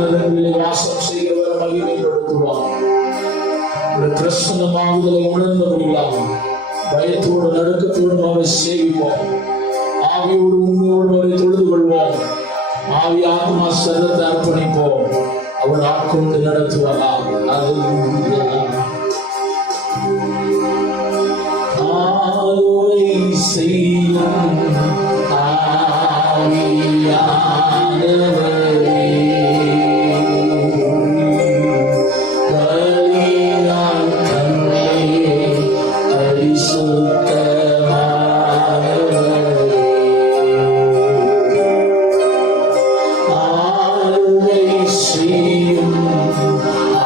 உன்னதங்களிலே வாசம் செய்கிறவர் மகிமைப்படுத்துவார். பிரசன்னமாகுதலை உணர்ந்தவர்களாக பயத்தோடு நடுக்கத்தோடு அவரை சேவிப்போம். ஆவியோடு உண்மையோடு அவரை தொழுது கொள்வோம். ஆவி ஆத்மா சரத்தை அர்ப்பணிப்போம். அவர் ஆட்கொண்டு நடத்துவாராம். ஆளுவை செய்யும் ஆவியானவரே, பலியான் தன்னை பரிசுத்தமானவரே, ஆளுவை செய்யும்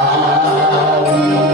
ஆவியானவரே,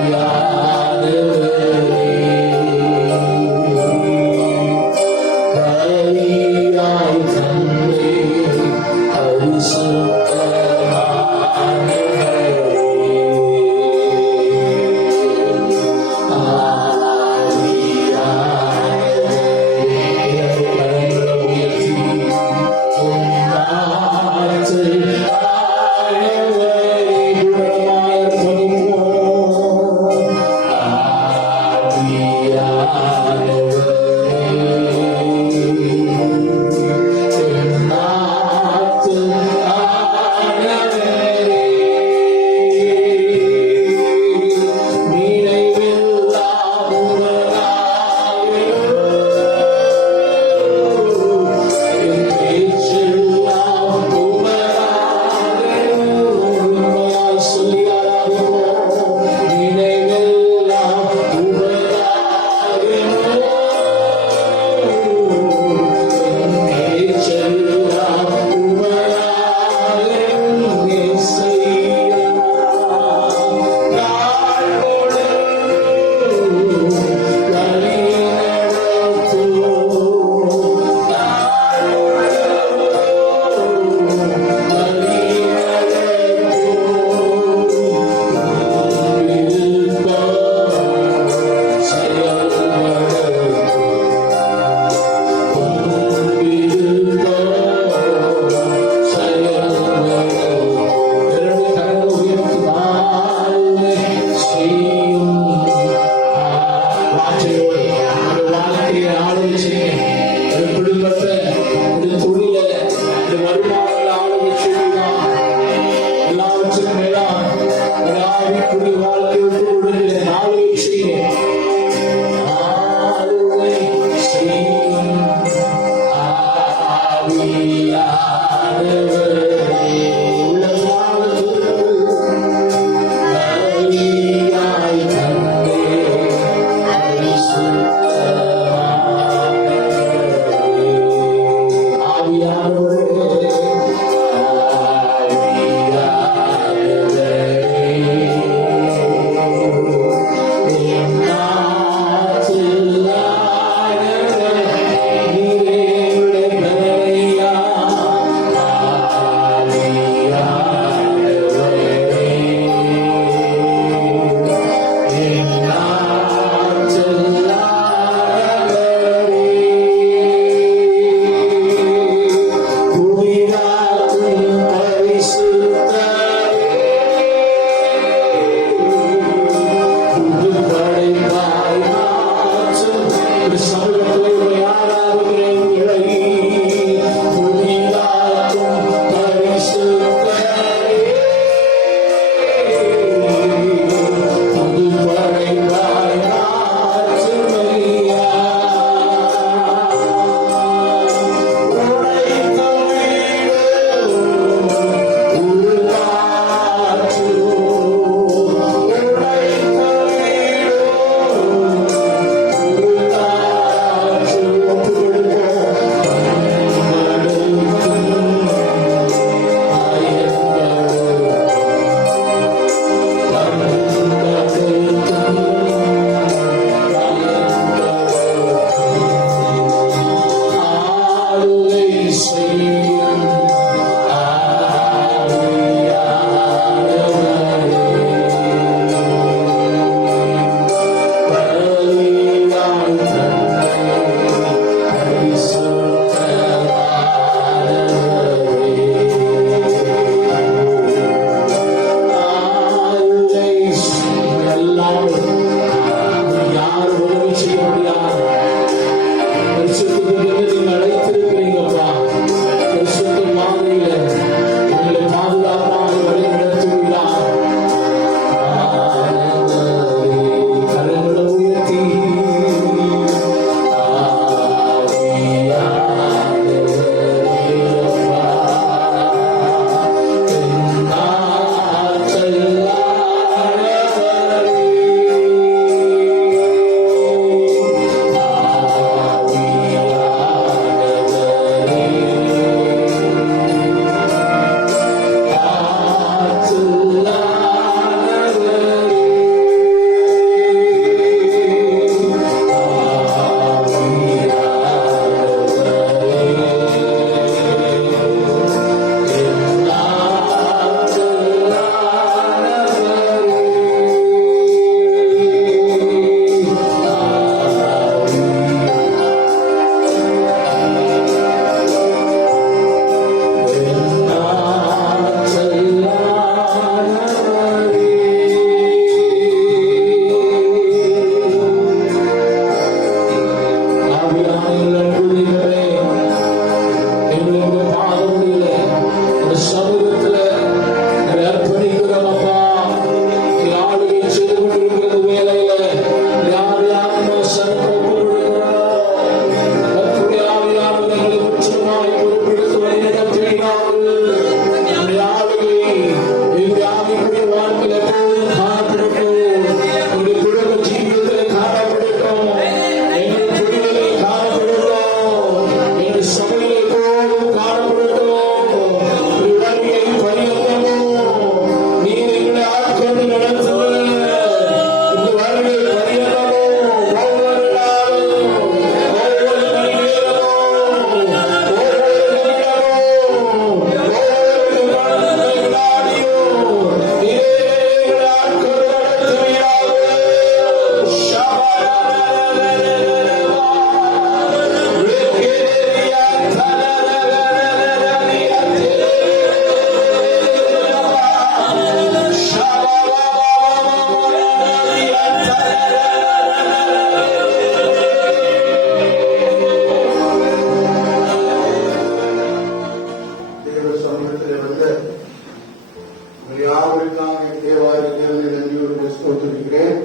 யாவருக்காக தேவாதி தேவனை நன்றியோடு ஸ்தோத்திரிக்கிறேன்.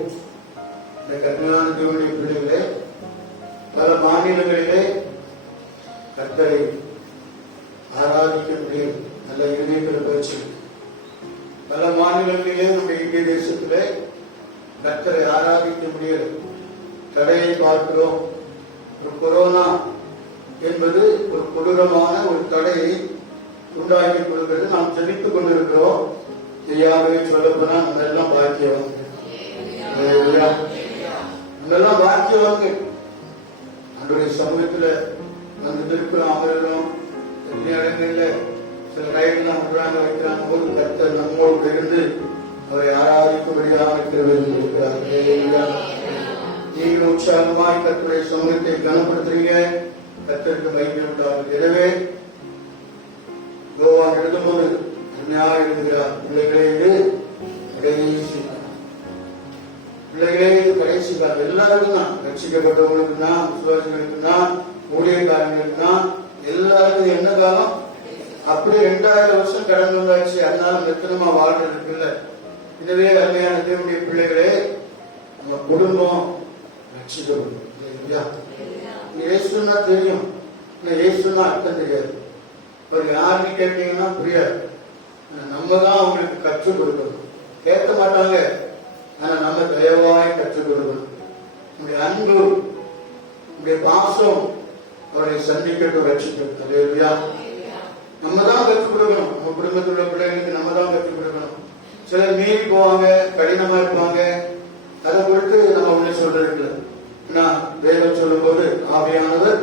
இந்த கர்த்தரான தேவனுடைய பிள்ளைகளே, பல மாநிலங்களிலே கர்த்தரை ஆராதிக்க முடியும். நல்ல இணையத்தில் பயிற்சி பல மாநிலங்களிலே நம்முடைய இந்திய தேசத்திலே கர்த்தரை ஆராதிக்க முடியல. தடையை பார்க்கிறோம். ஒரு கொரோனா என்பது ஒரு கொடூரமான ஒரு தடையை உண்டாக்கி கொடுக்கிறது. நாம் ஜெபித்துக் கொண்டிருக்கிறோம். ஐயாவே சொல்லப்போனா நம்ம எல்லாம் பாக்கியவாங்க, நம்ம எல்லாம் பாக்கியவாங்க. அன்றைய சமூகத்துல வந்து திருப்பம் அமர்கிறோம். இடங்கள்ல சில ரைடெல்லாம் விடுறாங்க, வைக்கிறாங்க போது கர்த்தர் நம்மோடு இருந்து அவரை ஆராதிக்கும்படியாக இருக்கிறார். நீங்கள் உற்சாகமாய் கர்த்தருடைய சமூகத்தை கனப்படுத்துறீங்க. கர்த்தருக்கு மகிமை உண்டாகும். எனவே யோவான் எழுதும்போது அருமையாக எழுதுகிறார், பிள்ளைகளே கடைசி காலம் எல்லாருக்கும் தான், ரட்சிக்கப்பட்டவங்களுக்கு தான், விசுவாசிகளுக்கு தான், ஊழியக்காரங்களுக்கு தான், எல்லாருக்கும் என்ன காலம்? அப்படியே 2000 வருஷம் கடந்து வந்தாச்சு. அதனால மெத்தனமா வாழ்றதுக்கு இல்லை. எனவே அருமையான தேவனுடைய பிள்ளைகளே, நம்ம குடும்பம் ரட்சிக்கப்படும். இயேசுன்னா தெரியும், இயேசுன்னா அர்த்தம் தெரியாது. அவர் யாருன்னு கேட்டீங்கன்னா புரியாது. நம்ம தான் அவங்களுக்கு கற்றுக் கொடுக்கணும். கேட்க மாட்டாங்க, ஆனா நம்ம தயவாய் கற்றுக் கொடுக்கணும். நம்முடைய அன்பு, நம்முடைய பாசம் அவரை சந்திக்கட்டும், ரட்சிக்கட்டும். அல்லேலூயா. நம்ம தான் கற்றுக் கொடுக்கணும். நம்ம குடும்பத்தில் உள்ள பிள்ளைகளுக்கு நம்ம தான் கற்றுக் கொடுக்கணும். சிலர் மீறி போவாங்க, கடினமா இருப்பாங்க. அதை குறித்து நம்ம ஒண்ணு சொல்றது இல்லை. வேதம் சொல்லும் போது ஆவியானவர்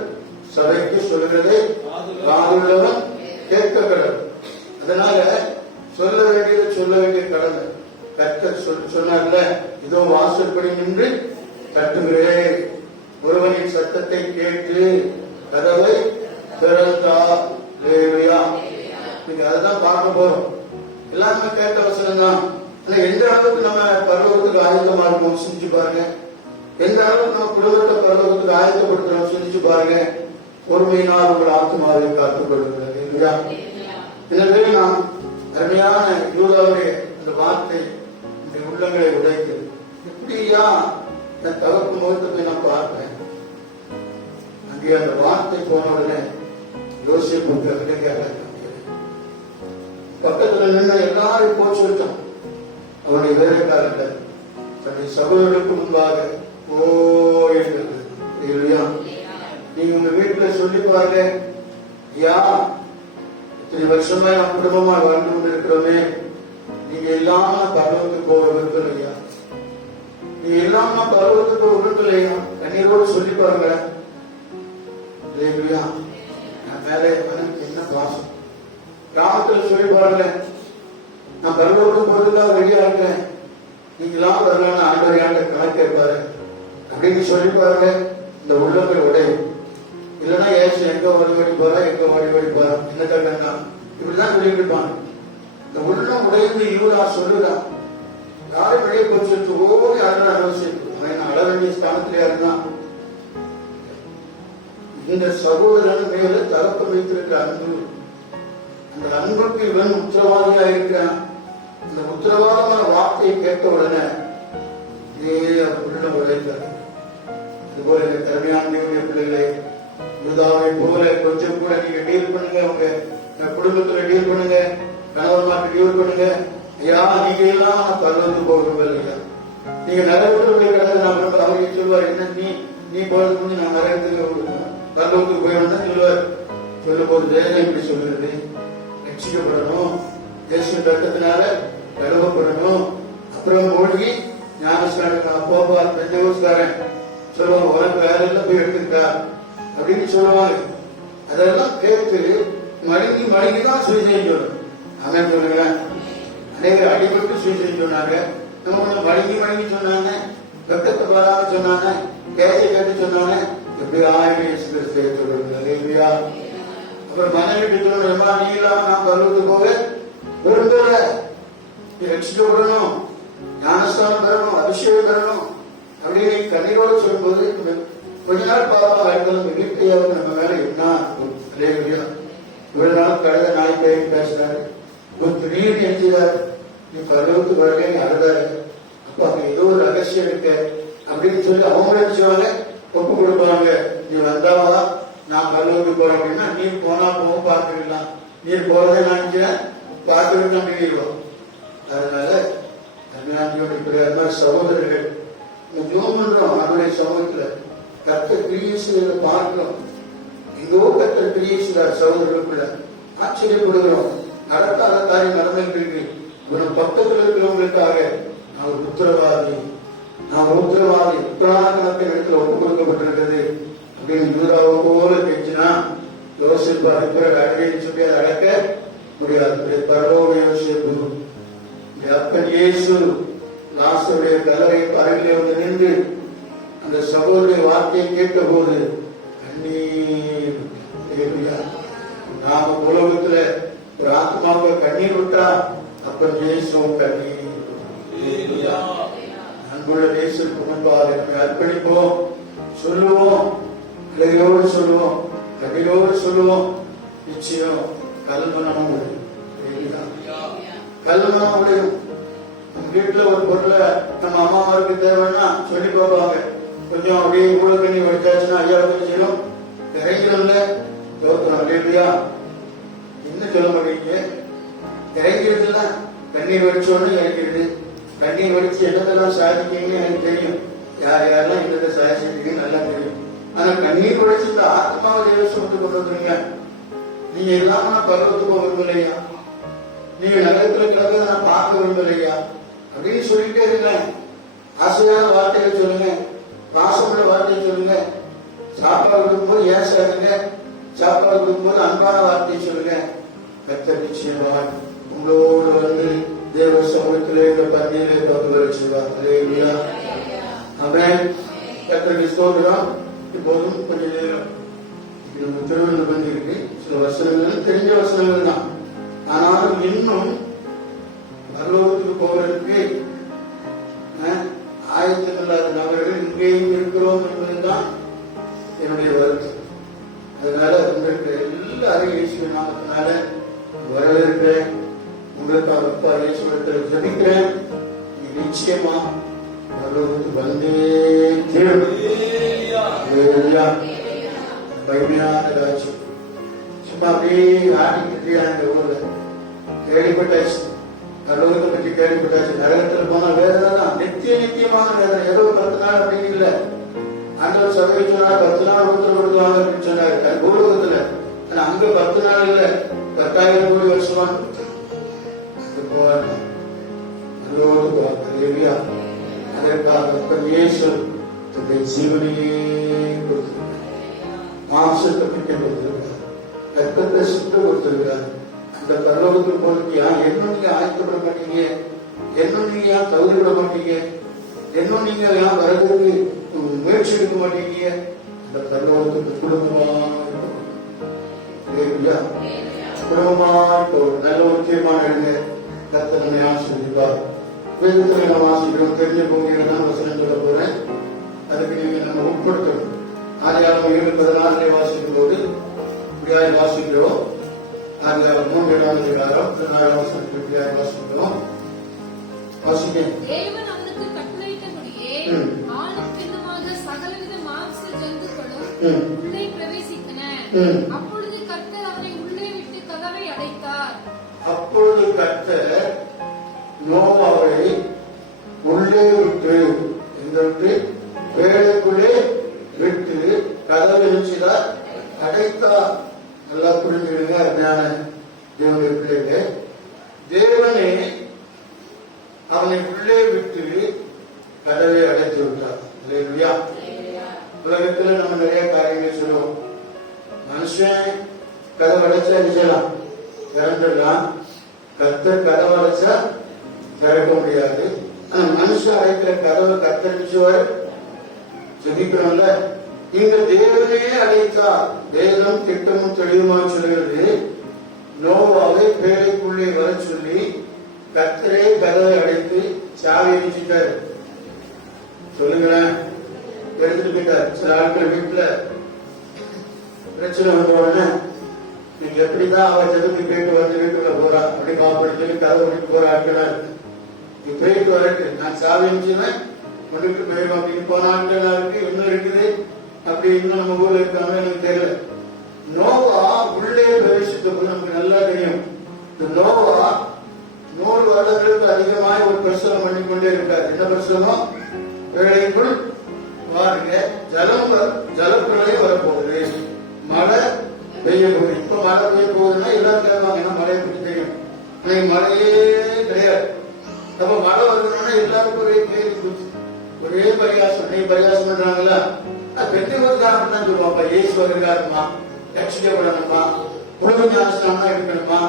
சபைக்கு சொல்லுகிறதை காதுள்ளவன் கேட்க கடவுள். அதனால சொல்ல வேண்டியது சொல்ல வேண்டிய கடமை. கர்த்தர் சொன்னார்ல, இதோ வாசற்படி நின்று தட்டுகிறேன், ஒருவனின் சத்தத்தை கேட்டு கதவை திறந்தார். நீங்க அதுதான் பார்க்க போறோம். எல்லாருமே கேட்ட அவசரம் தான். ஆனா எந்த அளவுக்கு நம்ம பரலோகத்துக்கு ஆயத்தமா இருக்கோம் செஞ்சு பாருங்க. எந்த அளவுக்கு நம்ம குடும்பத்தை பரலோகத்துக்கு ஆயத்தப்படுத்துறோம் செஞ்சு பாருங்க. பொறுமையினால் உங்கள் ஆத்மாவை காத்துக் கொள்ளுங்கள். இல்லையா? எனவே நாம் அருமையான யூதாவுடைய அந்த வார்த்தை இந்த உள்ளங்களை உடைக்குது. எப்படியா என் தகப்பு முகத்தை நான் பார்ப்பேன். அங்கே அந்த வார்த்தை போன உடனே யோசிப்பு பக்கத்துல நின்று எல்லாரும் போச்சு விட்டான். அவனுடைய வேலைக்காரர்கள் தன்னுடைய சகோதரருக்கு முன்பாக ஓ என்றது. இல்லையா? நீங்க உங்க வீட்டுல சொல்லி பாருங்க, யா இத்தனை வருஷமா நம்ம குடும்பமா வாழ்ந்து கொண்டு இருக்கிறோமே, நீங்க இல்லாம பருவத்துக்கு போக விரும்பலையா? நீங்க இல்லாம பருவத்துக்கு போக விரும்பலையா? கண்ணீரோடு சொல்லி பாருங்க. இல்லையா? நான் மேலே எனக்கு என்ன பாசம். கிராமத்துல சொல்லி பாருங்க, நான் பருவத்துக்கு போறதுக்காக ரெடியா இருக்கேன், நீங்களாம் வரலான்னு ஆண்டவர் ஆண்ட கணக்கு கேட்பாரு அப்படின்னு சொல்லி பாருங்க. இந்த உள்ளங்கள் உடையும். இல்லைன்னா ஏசு எங்க ஓடி போறா, எங்க ஓடி போறா, என்ன கண்ணா, இப்படிதான் சொல்லிட்டு இருப்பாங்க. இந்த உள்ளம் உடைந்து யூதா சொல்லுறான், யாரும் வெளியே போச்சு ஓடி அழற அவசியம். அவன் அழ வேண்டிய ஸ்தானத்திலே இருந்தான். இந்த சகோதரன் மேல தரப்பு வைத்திருக்கிற அன்பு, அந்த அன்புக்கு இவன் உத்தரவாதியா இருக்கிறான். அந்த உத்தரவாதமான வார்த்தையை கேட்ட உடனே உள்ளம் உடைந்தார். அதுபோல இந்த திறமையான பிள்ளைகளை யூதாவை போல கொஞ்சம் கூட நீங்க டீல் பண்ணுங்க. உங்க குடும்பத்துல டீல் பண்ணுங்க, கணவர் மாட்டு டீல் பண்ணுங்க. ஐயா நீங்க எல்லாம் பரலோகத்துக்கு போக இல்லையா? நீங்க நரகத்துக்கு கடந்து நான் அவங்க சொல்லுவார், என்ன நீ போறதுக்கு நான் நரகத்துக்கு பரலோகத்துக்கு போயிடும் சொல்லுவார். சொல்லும் போது வேதனை இப்படி சொல்லுறது, ரட்சிக்கப்படணும், தேசிய ரத்தத்தினால கழுவப்படணும், அப்புறம் மூழ்கி ஞானஸ்தானம் போப்பா பெந்தகோஸ்காரன் சொல்லுவாங்க, உனக்கு வேற எல்லாம் போய் எடுத்துக்கிட்டா அப்படின்னு சொல்லுவாங்க. அதெல்லாம் கேட்டு மடங்கி தான் சுயசெய்தி சொல்லணும். அவன் சொல்லுங்க, அநேகர் அடிபட்டு சுயசெய்தி சொன்னாங்க. நம்ம கொஞ்சம் மடங்கி சொன்னாங்க, வெக்கத்தை பாராம சொன்னாங்க, கேசை கேட்டு சொன்னாங்க. எப்படி ஆயிரம் சொல்லுங்க. அப்புறம் மனைவி சொல்லணுமா, நீ இல்லாம நான் பருவத்துக்கு போக விரும்பல, ரட்சிக்கப்படணும், ஞானஸ்தானம் பெறணும், அபிஷேகம் பெறணும் அப்படின்னு கண்ணீரோடு சொல்லும்போது கொஞ்ச நாள் பாப்பா அடுத்த வீட்டையாவது நம்ம மேல என்ன இவ்வளவு நாள் கழுத நாய் பேசி பேசுறாரு. ஒரு திடீர்னு எழுதினார், நீ பரலோகத்துக்கு வரல நீ அழுதாரு, அப்ப அங்க ஏதோ ஒரு ரகசியம் இருக்கு அப்படின்னு சொல்லி அவங்க நினைச்சுவாங்க, ஒப்பு கொடுப்பாங்க. நீ வந்தாவா நான் பரலோகத்துக்கு போறேன் அப்படின்னா, நீ போனா போவோம் பார்த்துக்கலாம், நீ போறதை நினைக்கிறேன் பார்த்துருக்கேன் அப்படின்னுவோம். அதனால அருமையான சகோதரர்கள் ஜோம் பண்றோம், அவருடைய சமூகத்துல கர்த்தர் கிரியேசுகளை பார்க்கிறோம். எங்கோ கர்த்தர் கிரியேசுகிறார் சகோதரர்களுக்குள்ள ஆச்சரியப்படுகிறோம். நடக்காத காரியம் நடந்திருக்கு. உன் பக்கத்தில் இருக்கிறவங்களுக்காக நான் ஒரு உத்தரவாதி, உத்தரவாதத்தின் இடத்துல ஒப்பு கொடுக்கப்பட்டிருக்கிறது அப்படின்னு யூதாவை போல பேச்சுனா யோசிப்பு அனுப்புற அழகைன்னு சொல்லி அதை அடக்க முடியாது. பரலோக யோசிப்பு அப்பன் இயேசு லாசருடைய கல்லறை அருகிலே வந்து நின்று அந்த சகோதரிய வார்த்தையை கேட்ட போது கண்ணீர். நாம உலகத்துல ஒரு ஆத்மாவுக்கு கண்ணீர் விட்டா அப்பன் இயேசுவும் கண்ணீர். அன்புள்ள நேசருக்கு முன்பாக அர்ப்பணிப்போம், சொல்லுவோம், அழகையோடு சொல்லுவோம், கண்ணீரோடு சொல்லுவோம். நிச்சயம் கல்மனம் முடியும். கல்மனம் முடியும். வீட்டுல ஒரு பொருளை நம்ம அம்மாமாருக்கு தேவைன்னா சொல்லி பார்ப்பாங்க, கொஞ்சம் அப்படியே கூட தண்ணி வடிச்சாச்சுன்னா ஐயா வந்து செய்யணும், இறங்கிடும்ல தோற்றம் இல்லையா? என்ன சொல்ல மாட்டீங்க? இறங்கிடுதுல, தண்ணீர் வடிச்சோன்னு இறங்கிடுது. தண்ணீர் வடிச்சு என்னதெல்லாம் சாதிக்கீங்கன்னு எனக்கு தெரியும், யார் யாரெல்லாம் என்னத்தை சாதிச்சிருக்கீங்கன்னு நல்லா தெரியும். ஆனா கண்ணீர் வடிச்சு இந்த ஆத்மாவை தேவசமத்து கொண்டு வந்துருங்க. நீங்க இல்லாம நான் பருவத்துக்கு போக விரும்பலையா, நீங்க நகரத்துல கிடக்கிறத நான் பார்க்க விரும்பலையா அப்படின்னு சொல்லிட்டே இருந்தேன். ஆசையான வார்த்தைகள் சொல்லுங்க, பாசமுள்ள வார்த்தையை சொல்லுங்க. சாப்பாடு கொடுக்கும்போது ஏன் சாருங்க, சாப்பாடு கொடுக்கும்போது அன்பான வார்த்தையை சொல்லுங்க. கர்த்தர் நிச்சயமா உங்களோடு வந்து தேவ சமூகத்திலே இந்த பந்தியிலே பங்கு பெற செய்வார். அவன் கர்த்தருக்கு ஸ்தோத்திரம். இப்போதும் கொஞ்ச நேரம் திருவிழா பந்தி இருக்கு, சில வசனங்கள் தெரிஞ்ச வசனங்கள் தான். ஆனாலும் இன்னும் பரலோகத்துக்கு போவதற்கு ஆயத்தம் இல்லாத நபர்கள் இங்கேயும் இருக்கிறோம் என்பதுதான் என்னுடைய வருத்தம். அதனால உங்களுக்கு எல்லாரும் இயேசு நாமத்தினால வரவேற்கிறேன். உங்களுக்காக அப்பா இயேசுவிடத்தில் ஜெபிக்கிறேன். நிச்சயமா பரலோகத்துக்கு வந்தே தீரும். பைமையான ராஜ்யம் சும்மா அப்படியே ஆடிக்கிட்டு அந்த ஊர்ல கேள்விப்பட்டாச்சு, பரலோகத்தை பற்றி கேள்விப்பட்டாச்சு. நரகத்தில் போனா வேதனை தான், நித்தியமான வேதனை. ஏதோ 10 நாள் அப்படின்னு இல்லை. ஆண்டவர் சபை சொன்னார் 10 நாள் உத்தரவு கொடுக்குவாங்க அப்படின்னு சொன்னாரு பூலோகத்துல. ஆனா அங்க 10 நாள் இல்ல, 10,000 கோடி வருஷமா அதற்காக இயேசு ஜீவனையே கொடுத்திருக்கிறார், மாம்சத்தை பிடிக்க கொடுத்திருக்கிறார், ரத்தத்தை சுத்த கொடுத்திருக்கிறார். அந்த பரலோகத்துக்கு போறதுக்கு என்ன நீங்க ஆயத்தப்பட மாட்டீங்க, என்ன நீங்க ஏன் தகுதி விட மாட்டீங்க, என்ன நீங்க ஏன் வரதுக்கு முயற்சி எடுக்க மாட்டீங்க? அந்த பரலோகத்துக்கு குடும்பமா நல்ல ஒரு தீர்மானம் எடுங்க. கர்த்தரை ஆசீர்வதிப்பார். வேதத்துல நம்ம வாசிக்கிறோம், தெரிஞ்ச போகிறதான் வசனம் சொல்ல போறேன். அதுக்கு நீங்க நம்ம உட்படுத்தணும். ஆதியாகமம் 20:14 வாசிக்கும் போது இப்படியாக வாசிக்கிறோம். ஆதியாகமம் 3-ஆம் அதிகாரம் 14ஆம் வசனத்தில் இப்படியாக வாசிக்கிறோம். வாசிக்க தேவன் அவனுக்கு கட்டளையிட்டபடியே ஆணும் பெண்ணுமாக சகலவித மாம்ச ஜந்துக்களும் உள்ளே பிரவேசித்தன. அப்பொழுது கர்த்தர் அவனை உள்ளே விட்டு கதவை அடைத்தார். அப்பொழுது கர்த்தர் நோவாவை உள்ளே விட்டு, இந்த விட்டு வேலைக்குள்ளே விட்டு கதவை நினைச்சார், அடைத்தார். நல்லா புரிஞ்சுடுங்க ஞான தேவனுடைய பிள்ளைகளே. தேவனே அவனை உள்ளே விட்டு கதவை அடைத்து விட்டார். இல்லையா? உலகத்துல நம்ம நிறைய காரியங்கள் சொல்லுவோம். மனுஷன் கதவை அடைச்சா நிச்சயம் திறந்துடலாம், கர்த்தர் கதவை அடைச்சா திறக்க முடியாது. ஆனா மனுஷன் அடைக்கிற கதவை கர்த்தர் நிச்சயம் ஜெபிக்கிறோம்ல. இங்க தேவனே அடைத்தார். வேதம் திட்டமும் தெளிவுமாக சொல்கிறது. நோவாவை பேழைக்குள்ளே வர சொல்லி கர்த்தரே கதவை அடைத்து சாவி அடிச்சுட்டார். சொல்லுங்களேன், எடுத்துட்டு போயிட்டார். சில ஆட்கள் வீட்டுல பிரச்சனை வந்த உடனே நீங்க எப்படிதான் அவ ஜெபத்துக்கு போயிட்டு வந்து வீட்டுக்குள்ள போறா அப்படி காப்பாடு சொல்லி கதை ஓடி போற ஆட்களா இருக்கு. நீ போயிட்டு வரட்டு, நான் சாவி அனுப்பிச்சுவேன் கொண்டுட்டு போயிடும் அப்படின்னு போன ஆட்களா இருக்கு. இன்னும் இருக்குது அப்படி இன்னும் நம்ம ஊர்ல இருக்காங்க எனக்கு தெரியல. நோவா உள்ளே பிரவேசித்த போது நமக்கு நல்லா தெரியும். இந்த நோவா 100 வருடங்களுக்கு அதிகமாக ஒரு பிரசவம் பண்ணிக்கொண்டே இருக்காரு. என்ன பிரசவம்? வேலைக்குள் பாருங்க, ஜலப்பிரளயம் வரப்போகுது, மழை பெய்ய போகுது. இப்ப மழை பெய்ய போகுதுன்னா எல்லாரும் கேட்பாங்க, ஏன்னா மழையை பற்றி தெரியும். இன்னைக்கு மழையே கிடையாது. அப்ப மழை வருதுன்னா எல்லாருக்கும் ஒரே கேள்வி, ஒரே பரிகாசம். இன்னைக்கு பரிகாசம் பண்றாங்களா? பெரிய ஒரு காரணம் தான் சொல்லுவாங்க. இயேசு வருகிறாருமா, ரட்சிக்கப்படணுமா, குடும்ப ஞானஸ்தானம் எடுக்கணுமா,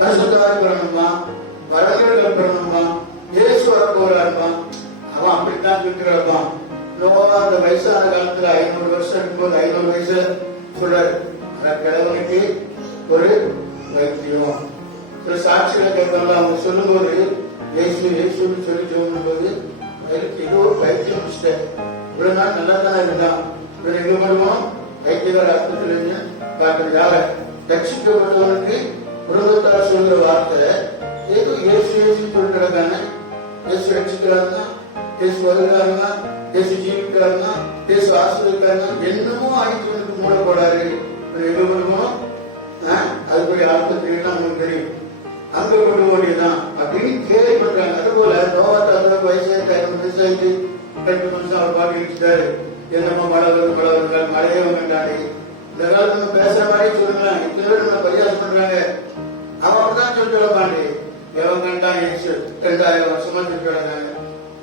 பரிசுத்தவாரி பண்ணணுமா, வரங்கள் பண்ணணுமா, இயேசு வர போறாருமா. அவன் அப்படித்தான் இருக்கிறப்பான். அந்த வயசான காலத்துல 500 வருஷம் இருக்கும்போது 500 வயசு சொல்றாரு, கிழவனுக்கு ஒரு வைத்தியம். சில சாட்சிகளை கேட்கலாம். அவங்க சொல்லும் போது இயேசு இயேசுன்னு சொல்லி சொல்லும் போது இது ஒரு வைத்தியம் முடிச்சிட்டேன். இவ்வளவு நாள் நல்லா தானே இருந்தான், இவன் எங்க பண்ணுவோம் வைத்தியர் அர்த்தத்துல காட்டுறதாக ரட்சிக்கப்பட்டவனுக்கு உலகத்தார் சொல்கிற வார்த்தை ஏதோ இயேசு இயேசுன்னு சொல்லிட்டு கிடக்காங்க. இயேசு ரட்சிக்கிறாருன்னா, இயேசு வருகிறாருன்னா, இயேசு ஜீவிக்கிறாருன்னா, இயேசு ஆசிரியருக்காருன்னா என்னமோ ஆயிரத்துக்கு மூடப்படாரு. எங்க பண்ணுவோம் அதுபடி அர்த்தத்துக்கு நமக்கு தெரியும். அங்க கொண்டு வேண்டியதுதான் அப்படின்னு கேள்விப்படுறாங்க. அதுபோல நோவா வயசாயிட்டு 50 வயசாயிட்டு 2 நிமிஷம் அவர் பாட்டு வச்சுட்டாரு. என்னமோ மழை வருது மழையே வேண்டாடி. இந்த காலத்துல நம்ம பேசுற மாதிரி சொல்லுங்களேன். இத்தனை பேர் நம்ம பரியாசம் பண்றாங்க. அவன் அப்படிதான் சொல்லிட்டு வரப்பாண்டி. எவன் கண்டான் இயேசு 2000 வருஷமா சொல்லிட்டு வராங்க.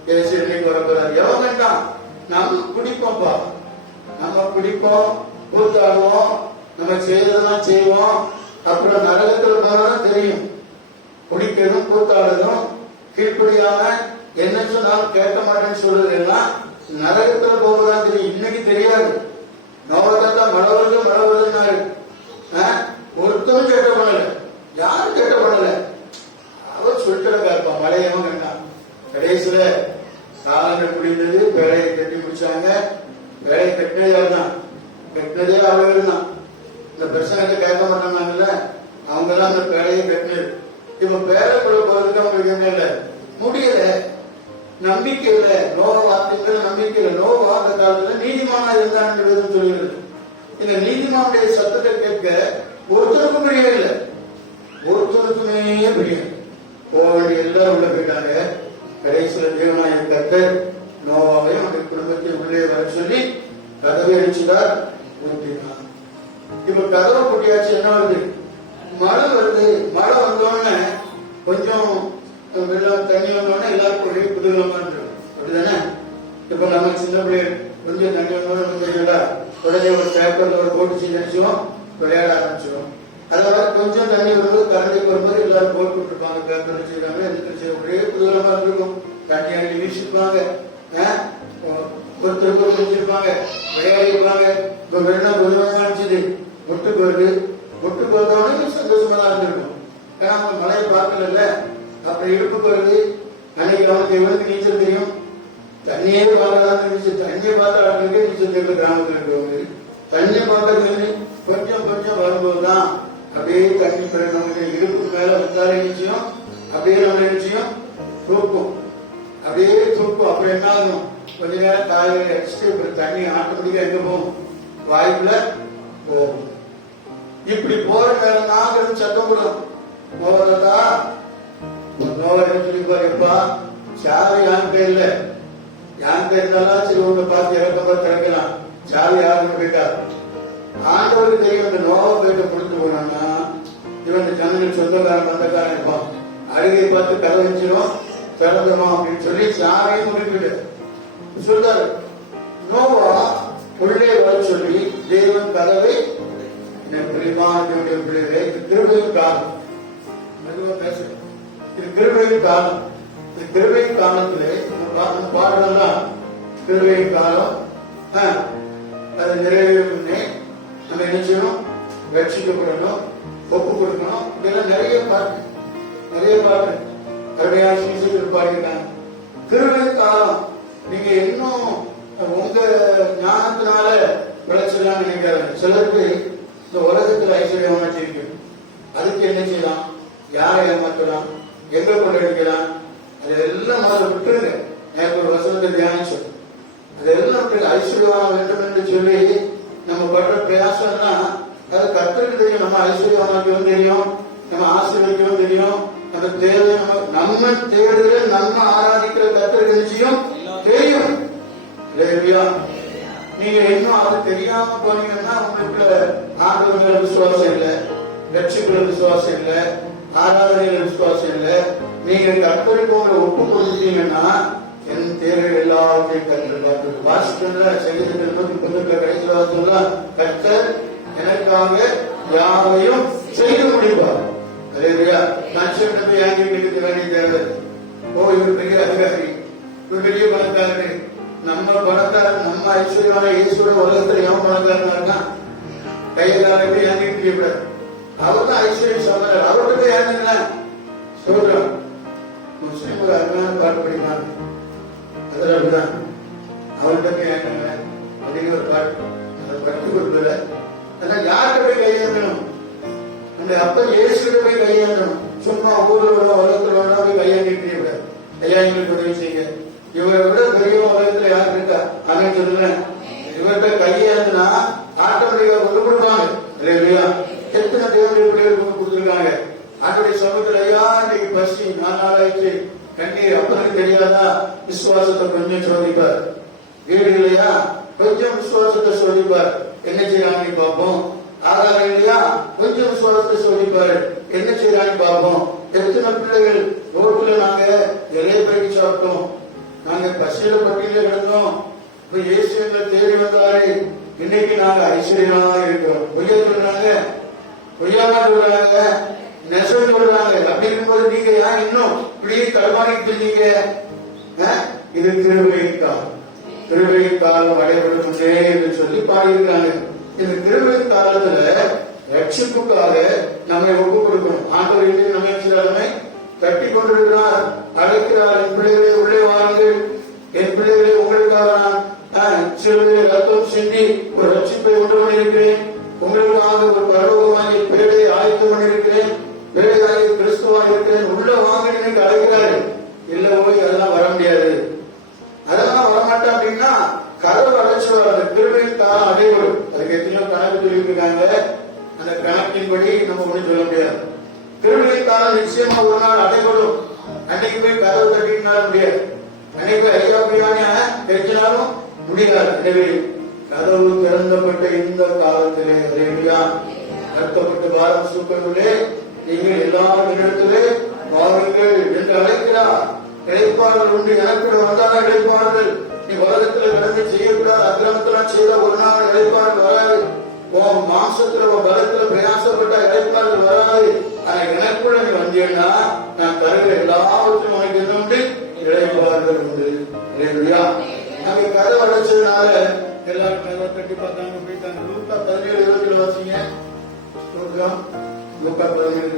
இயேசு என்னைக்கு வர போறாரு? எவன் கண்டான்? நம்ம குடிப்போம்ப்பா, நம்ம குடிப்போம், கூத்தாடுவோம், நம்ம செய்யறதெல்லாம் செய்வோம். அப்புறம் நரகத்துல போனதான் தெரியும். குடிக்கிறதும் கூத்தாடுறதும் கீழ்படியாம என்ன சொன்னாலும் கேட்க மாட்டேன்னு சொல்றது எல்லாம் நரகத்துல போகதான் தெரியும். இன்னைக்கு தெரியாது. நோவத்தான் மழை வருதுன்னாரு. ஒருத்தரும் கேட்ட பண்ணல, யாரும் கேட்ட பண்ணல. அவர் சொல்லிட்டு கேட்பான். மழையவன் கண்டான். கடைசியில காலங்கள் முடிந்தது, வேலையை கட்டி முடிச்சாங்க. வேலையை கட்டினதே தான், கட்டினதே அவர்கள் தான். இந்த பிரச்சனைக்கு கேட்க மாட்டாங்கல்ல, அவங்கதான் அந்த வேலையை கட்டினது. இப்ப பேரக்குள்ள போறதுக்கு அவங்களுக்கு என்ன இல்லை, முடியல, நம்பிக்கை இல்லை. நோவா வார்த்தைகள் நம்பிக்கை இல்லை. நோவா அந்த காலத்துல நீதிமானா இருந்தான்னு சொல்லிடுது. இந்த நீதிமானுடைய சத்தத்தை கேட்க ஒருத்தருக்கும் பிரியம் இல்லை, ஒருத்தருக்குமே பிரியம். போக வேண்டிய எல்லாரும் உள்ள போயிட்டாங்க. கடைசியில தேவனாய கர்த்தர் நோவாவையும் அவருடைய குடும்பத்தை உள்ளே வர சொல்லி கதவை அடிச்சுதான் ஊட்டினார். இப்ப கதவை கூட்டியாச்சு. என்ன வருது? மழை வருது. மழை வந்தோடனே கொஞ்சம் வெள்ளம் தண்ணி வந்தோடனே எல்லாருக்கும் ஒரே குதூகலமா இருக்கும். அப்படிதானே? இப்ப நம்ம சின்ன பிள்ளைகள் கொஞ்சம் தண்ணி வந்தோட உடனே ஒரு பேப்பர்ல ஒரு போட்டு செய்ய நினைச்சோம், விளையாட ஆரம்பிச்சிடும். அதனால கொஞ்சம் தண்ணி வரும்போது கரண்டைக்கு வரும்போது எல்லாரும் போட்டு விட்டுருப்பாங்க. பேப்பர் செய்யறாங்க, ஒரே குதூகலமா இருக்கும். தண்ணி அள்ளி வீசிருப்பாங்க, ஒருத்தருக்கு ஒரு வச்சிருப்பாங்க, விளையாடிருப்பாங்க. இப்ப வெள்ளம் குதூகலமா இருந்துச்சு. முட்டுக்கு வருது, முட்டுக்கு வந்தோடனே சந்தோஷமா தான் இருந்திருக்கும். ஏன்னா அவங்க மழையை பார்க்கல. அப்ப இடுப்புக்கு வருது. அன்னைக்கு அவனுக்கு எவ்வளவு நீச்சல் தெரியும்? தண்ணியே பார்க்கலாம் இருந்துச்சு. தண்ணியை பார்த்த ஆட்களுக்கே நீச்சல் தெரியல. கிராமத்தில் இருக்கிறவங்க தண்ணியை பார்க்கறது கொஞ்சம் கொஞ்சம் வரும்போதுதான் அப்படியே தண்ணி நமக்கு இடுப்புக்கு மேல வந்தாலே நிச்சயம் அப்படியே நம்ம நிச்சயம் தூக்கும், அப்படியே தூக்கும். அப்புறம் என்ன ஆகும்? கொஞ்ச நேரம் காலையில அடிச்சுட்டு அப்புறம் தண்ணி ஆட்டோமேட்டிக்கா எங்க போகும்? வாய்ப்புல போகும். இப்படி போற நேரம் நாங்களும் சத்தம் போடும். போவதா சொல்லி பாருப்பா, சாவி யான்கிட்ட இல்ல, யான்கிட்ட இருந்தாலும் சரி ஒண்ணு பார்த்து இறக்கப்ப திறக்கலாம். சாவி யாருன்னு போயிட்டா ஆண்டவருக்கு தெரியும். இந்த நோவா போயிட்ட கொடுத்து போனான்னா இவன் ஜனங்கள் சொந்தக்காரன் வந்தக்காரன் இருப்பான். அருகே பார்த்து கதை வச்சிடும், திறந்துடும் அப்படின்னு சொல்லி சாவியும் முடிப்பிட்டு சொல்றாரு. நோவா உள்ளே வர சொல்லி தேவன் கதவை பிள்ளைகளே, இது கிருபையின் காலம். மெதுவா பேசுறேன். இது கிருபையின் காலம். இந்த கிருபையின் காலத்திலே பாடலாம். கிருபையின் காலம் அது நிறைவேறும். நம்ம என்ன செய்யணும்? ரட்சிக்கப்படணும், ஒப்பு கொடுக்கணும். இதெல்லாம் நிறைய பாட்டு அருமையான பாடியிருக்காங்க. கிருபையின் காலம். நீங்க இன்னும் உங்க ஞானத்தினால விளைச்சலாம் நினைக்காது. சிலருக்கு இந்த உலகத்துல ஐஸ்வர்யமா ஜீவிக்கணும். அதுக்கு என்ன செய்யலாம், யாரை ஏமாற்றலாம், எங்க கொண்டடிக்கலாம், அதெல்லாம் முதல்ல விட்டுருங்க. எனக்கு ஒரு வசனத்தை தியானிச்சோம், அதெல்லாம் விட்டு ஐஸ்வர்யமா வேண்டும் என்று சொல்லி நம்ம படுற பிரயாசம்னா அது கர்த்தருக்கு தெரியும். நம்ம ஐஸ்வர்யமாக்கவும் தெரியும், நம்ம ஆசீர்வதிக்கவும் தெரியும், நம்ம தேவை நம்ம தேடுகிற நம்ம ஆராதிக்கிற கர்த்தருக்கு நிச்சயம் தெரியும். நீங்க இன்னும் அது தெரியாம போனீங்கன்னா உங்களுக்கு ஆண்டவர்கள விசுவாசம் இல்லை, ரட்சிப்புல விசுவாசம் இல்லை, ஆராதனையில விசுவாசம் இல்லை. நீங்க கர்த்தருக்கு உங்களை ஒப்பு கொடுத்தீங்கன்னா என் தேவைகள் எல்லாத்தையும் கர்த்தர் வாசிக்கிறதுல செய்திருக்கிற கடைசி வாசத்துல கர்த்தர் எனக்காக யாரையும் செய்து முடிப்பார். அதேயா மனுஷன் போய் வாங்கி நிற்க வேண்டிய தேவை. ஓ இவர் பெரிய அதிகாரி, இவர் பெரிய பணக்காரரு, நம்ம பணக்காரர், நம்ம ஐஸ்வர்யமான இயேசுவோட உலகத்துல எவன் பணக்காரனா இருக்கான்? கையகால போய் வாங்கிட்டு கூடாது. அவர் தான் ஐஸ்வர்யம் சமர், அவர்கிட்ட போய் வாங்கினா சொல்றான். முஸ்லீம் ஒரு அருமையான பாட்டு படிப்பாங்க, அதுல அப்படிதான் அவர்கிட்ட போய் வாங்கினாங்க அப்படிங்கிற ஒரு பாட்டு, அதை பட்டு கொடுக்கல. அதனால யார்கிட்ட போய் கையேந்தணும்? நம்முடைய அப்ப இயேசுகிட்ட போய் கையேந்தணும். சும்மா ஊர்ல உலகத்துல போய் கையாண்டிட்டு கூடாது. ஐயா எங்களுக்கு உதவி செய்யுங்க, இவரை விட பெரிய உலகத்துல யார் இருக்கா அப்படின்னு சொல்லுங்க. இவர்கிட்ட கையேந்தினா ஆட்டோமேட்டிக்கா கொண்டு கொடுப்பாங்க இல்லையா? எத்தனை தேவனுடைய பிள்ளைகள் கொடுத்துருக்காங்க ஆட்டோடைய சமூகத்துல. ஐயா இன்னைக்கு பசி 4 நாள் ஆயிடுச்சு, கண்ணீர், அப்பனுக்கு தெரியாதா? விசுவாசத்தை கொஞ்சம் சோதிப்பார். வீடு இல்லையா, கொஞ்சம் விசுவாசத்தை சோதிப்பார். என்ன செய்யறாங்க பார்ப்போம். ஆதாரம் இல்லையா, கொஞ்சம் விசுவாசத்தை சோதிப்பாரு. என்ன செய்யறாங்க பார்ப்போம். எத்தனை பிள்ளைகள் ரோட்ல நாங்க இலைய பறி சாப்பிட்டோம், நாங்க பசியில பட்டியல கிடந்தோம், இப்ப இயேசு எங்களை தேடி வந்தாரு, இன்னைக்கு நாங்க ஐஸ்வர்யமா இருக்கிறோம். பொய்யா சொல்றாங்க, பொய்யாம சொல்றாங்க, நெசம் சொல்றாங்க. அப்படி இருக்கும்போது நீங்க ஏன் இன்னும் இப்படியே தடுமாறிட்டு இருந்தீங்க? இது கிருபையின் காலம், கிருபையின் காலம் அடைபடும் என்று சொல்லி பாடியிருக்காங்க. இந்த கிருபையின் காலத்துல ரட்சிப்புக்காக நம்மை ஒப்பு கொடுக்கணும். ஆண்டவர் நம்மை நம்மை கட்டி கொண்டிருக்கிறார், அழைக்கிறார். என் பிள்ளைகளை உள்ளே வாருங்கள், என் பிள்ளைகளை உங்களுக்காக நான் சிறுவை ரத்தம் சிந்தி ஒரு ரட்சிப்பை உண்டு பண்ணியிருக்கிறேன், உங்களுக்காக ஒரு பரலோகமாகிய பேழையை ஆயத்தம் பண்ணியிருக்கிறேன், பேழையாகிய கிறிஸ்துவாக இருக்கிறேன், உள்ள வாங்க எனக்கு அழைக்கிறாரு. இல்ல போய் அதெல்லாம் வர முடியாது, அதெல்லாம் வரமாட்டேன் அப்படின்னா கதவு அழைச்சு வர கிருபையின் காலம் அடைபடும். அதுக்கு எத்தனையோ கணக்கு சொல்லியிருக்காங்க, அந்த கணக்கின்படி நம்ம ஒன்றும் சொல்ல முடியாது. கிருபையின் காலம் நிச்சயமா ஒரு நாள் அடைபடும். அன்னைக்கு போய் கதவு தட்டினாலும் முடியாது, அன்னைக்கு போய் ஐயா பிரியாணி கிடைச்சினாலும் முடியாது. எனவே கதவு திறந்தப்பட்ட இந்த காலத்திலே கருத்தப்பட்ட பாரம் சூப்பர்களே, நீங்கள் எல்லாரும் இடத்திலே வாருங்கள் என்று அழைக்கிறார். இழைப்பாளர்கள் உண்டு, எனக்கு வந்தாலும் இழைப்பாளர்கள். நீ உலகத்துல கடந்து செய்யக்கூடாது அக்கிரமத்தெல்லாம் செய்த ஒரு நாள் இழைப்பாளர்கள் வராது. உன் மாம்சத்துல உன் பலத்துல பிரயாசப்பட்ட இழைப்பாளர்கள் வராது. ஆனா எனக்குள்ள நீ வந்தீங்கன்னா நான் தருகிற எல்லாவற்றும் உனக்கு என்ன உண்டு? இழைப்பாளர்கள் உண்டு. நாங்க கதை அடைச்சதுனால எல்லாரும் கதை கட்டி பார்த்தாங்க, போயிட்டாங்க. லூக்கா 17:20 வாசிங்க. லூக்கா 17:20.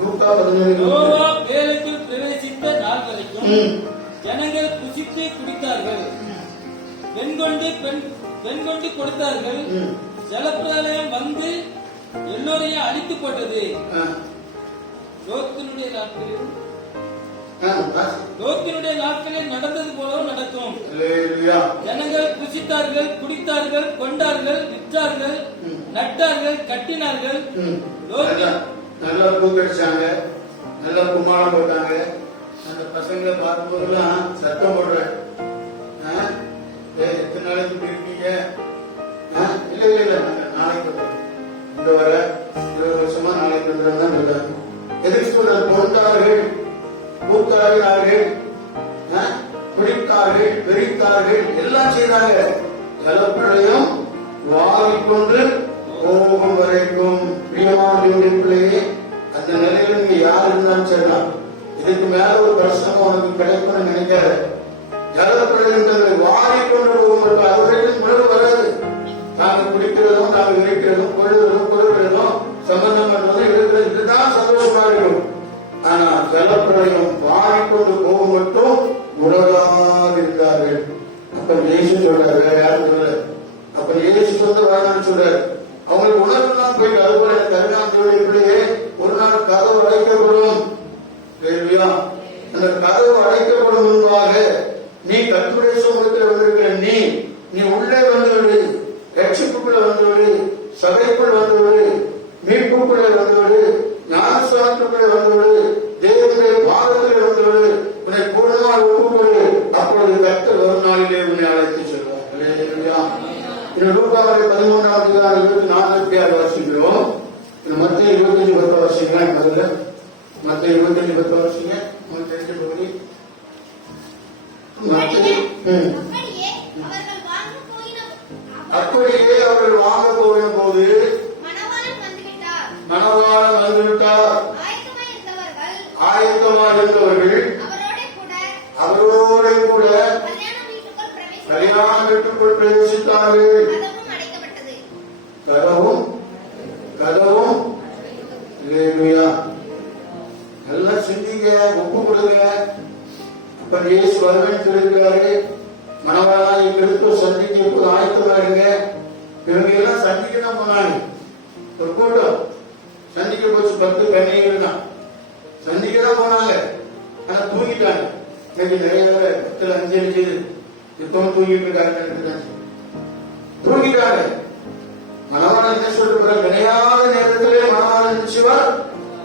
லூக்கா 17:20 பிரவேசித்த நாள் வரைக்கும் ஜனங்கள் புசித்து குடித்தார்கள், பெண் கொண்டு கொடுத்தார்கள். ஜலப்பிரளயம் வந்து எல்லோரையும் அழித்து போட்டது. லோத்தினுடைய நாட்களில் நடந்தது போல நடக்கும். ஜனங்கள் புசித்தார்கள், குடித்தார்கள், கொண்டார்கள், விற்றார்கள், நட்டார்கள், கட்டினார்கள். நல்லா பூ கடிச்சாங்க, நல்லா கும்மாளம் போட்டாங்க. அந்த பசங்களை பார்க்கும்போதெல்லாம் சத்தம் போடுறேன், எத்தனை நாளைக்கு இப்படி இருக்கீங்க? இல்ல இல்ல இல்ல நாளைக்கு இந்த வர 20 வருஷமா நாளைக்கு வந்துதான் சொல்றாங்க. எதுக்கு சொல்ற? கொண்டார்கள், பூத்தார்கள், குடித்தார்கள், வெறித்தார்கள், எல்லாம் செய்தாங்க. ஜலப்பிரளயம் வாரிக்கொண்டு போகும் வரைக்கும் பிரியமானவருடைய பிள்ளையே, அந்த நிலையில நீங்க யார் இருந்தாலும் சரிதான், இதுக்கு மேல ஒரு பிரசனம் உனக்கு கிடைக்கும்னு நினைக்காத. ஜலப்பிரளயங்களை வாரிக்கொண்டு போகும் அவர்களுக்கு முழு வராது. நாங்க குடிக்கிறதும், நாங்க விரிக்கிறதும், கொள்ளுறதும், கொடுக்கிறதும், சம்பந்தம் பண்றதும் இருக்கிறது, இதுதான் சந்தோஷமா இருக்கும். ஆனா ஜலப்பிரளயம் வாரிக்கொண்டு போகும் மட்டும் உலகாக இருந்தார்கள். அப்ப இயேசு சொல்றாரு, வேற யாரும் சொல்லல. அப்ப அப்ப இயேசு சொந்த வாழ்நாள் சொல்றாரு. அவங்களுக்கு உணர்வுலாம் போயிட்டு அது போல கருணாந்தோடைய பிள்ளையே ஒரு நாள் கதவு அடைக்கப்படும். அந்த கதவு அடைக்கப்படும் முன்பாக நீ கர்த்தருடைய சமூகத்தில் வந்திருக்கிற நீ உள்ளே வந்துவிடு, ரட்சிப்புக்குள்ள வந்துவிடு, சபைக்குள் வந்துவிடு, மீட்புக்குள்ளே வந்துவிடு, ஞானஸ்தானத்துக்குள்ளே வந்துவிடு, தேவனுடைய பாதத்தில் வந்துவிடு, உன்னை பூர்ணமாக ஒப்புக்கொடு. அப்பொழுது கர்த்தர் ஒரு நாளிலே உன்னை அழைத்து செல்வார். லூக்காவிலே 13:24 வாசிக்கிறோம். மத்திய 25:10 வாசிக்கிறேன். முதல்ல மத்திய 25:10 வாசிங்க. உங்களுக்கு தெரிஞ்ச பகுதி அப்படியே அவர்கள் வாங்க போகிற போது மணவாளன் வந்துவிட்டார். ஆயத்தமாக இருந்தவர்கள் அவரோட கூட கல்யாண வீட்டுக்குள் பிரவேசித்தார்கள். கதவும் நல்லா சிந்திங்க, ஒப்பு கொடுங்க. அப்ப இயேசு வருவேன்னு சொல்லியிருக்காரு. மணவாளனாகிய கிறிஸ்துவ சந்திக்க எப்போது ஆயத்தமாயிருங்க. இவங்க எல்லாம் சந்திக்க தான் போனாங்க. ஒரு கூட்டம் சந்திக்க போச்சு, 10 கன்னிகைகள் தான் சந்திக்க தான் போனாங்க. ஆனா தூங்கிட்டாங்க. இன்னைக்கு நிறைய பேர் 10 5 இப்பவும் தூங்கிட்டு இருக்காங்க. தூங்கிட்டாங்க. மணவாளன் என்ன சொல்ற, நினையாத நேரத்திலே மணவாளன் நிச்சயவார்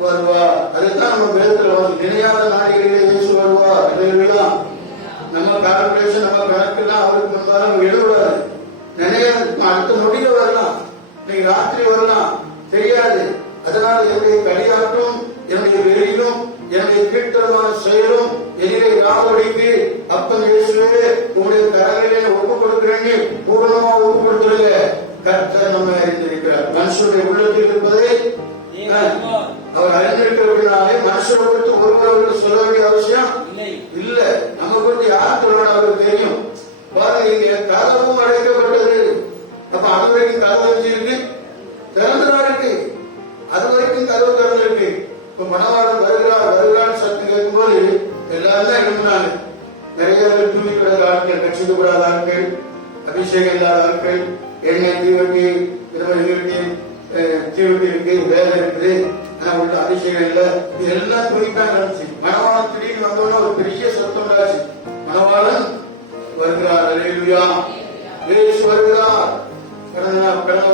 வருவார். அதுதான் நம்ம வேதத்துல வாசி, நினையாத நாடுகளிலே இயேசு வருவார். நம்ம கால்குலேஷன், நம்ம கணக்கெல்லாம் அவருக்கு முன்பாக எழுதுவாரு. நினைய அடுத்த நொடியில வரலாம், இன்னைக்கு ராத்திரி வரலாம், தெரியாது. அதனால என்னுடைய கடியாற்றும், என்னுடைய வெளியிலும், என்னுடைய கீழ்த்தரமான செயலும் எதிரே ராவடிக்கு அப்பன் இயேசுவே உங்களுடைய கரங்களிலே ஒப்பு கொடுக்கிறேன்னு பூர்ணமா ஒப்பு கொடுத்துருங்க. கர்த்தர் நம்ம அறிந்திருக்கிறார். மனுஷனுடைய உள்ளத்தில் இருப்பதை அவர் அறிந்திருக்கிறபடினாலே மனுஷனை குறித்து ஒருவர் சொல்ல வேண்டிய அவசியம் இல்ல. நம்ம குறித்து யார் சொல்லணும் அவருக்கு தெரியும். பாருங்க, இங்க கதவும் அடைக்கப்பட்டது. அப்ப அது வரைக்கும் கதவு வச்சிருக்கு, திறந்துதான் இருக்கு. அது வரைக்கும் கதவு திறந்திருக்கு. இப்ப மணவாளன் வருகிறான்னு சத்தம் கேட்கும்போது எல்லாரும் தான் எழுப்புனாங்க. நிறைய பேர் தூங்கி கிடந்த ஆட்கள், கட்சிக்கப்படாத ஆட்கள், அபிஷேகம் இல்லாத ஆட்கள், எண்ணெய் தீவட்டி தீவட்டி இருக்கு, வேலை இருக்குது, ஆனா உள்ள அபிஷேகம் இல்ல. இதெல்லாம் தூங்கிதான் நடந்துச்சு. மணவாளன் திடீர்னு வந்தோன்னா ஒரு பெரிய சத்தம் உண்டாச்சு. மணவாளன் வருகிறார், அல்லேலூயா, இயேசு வருகிறார். கடந்த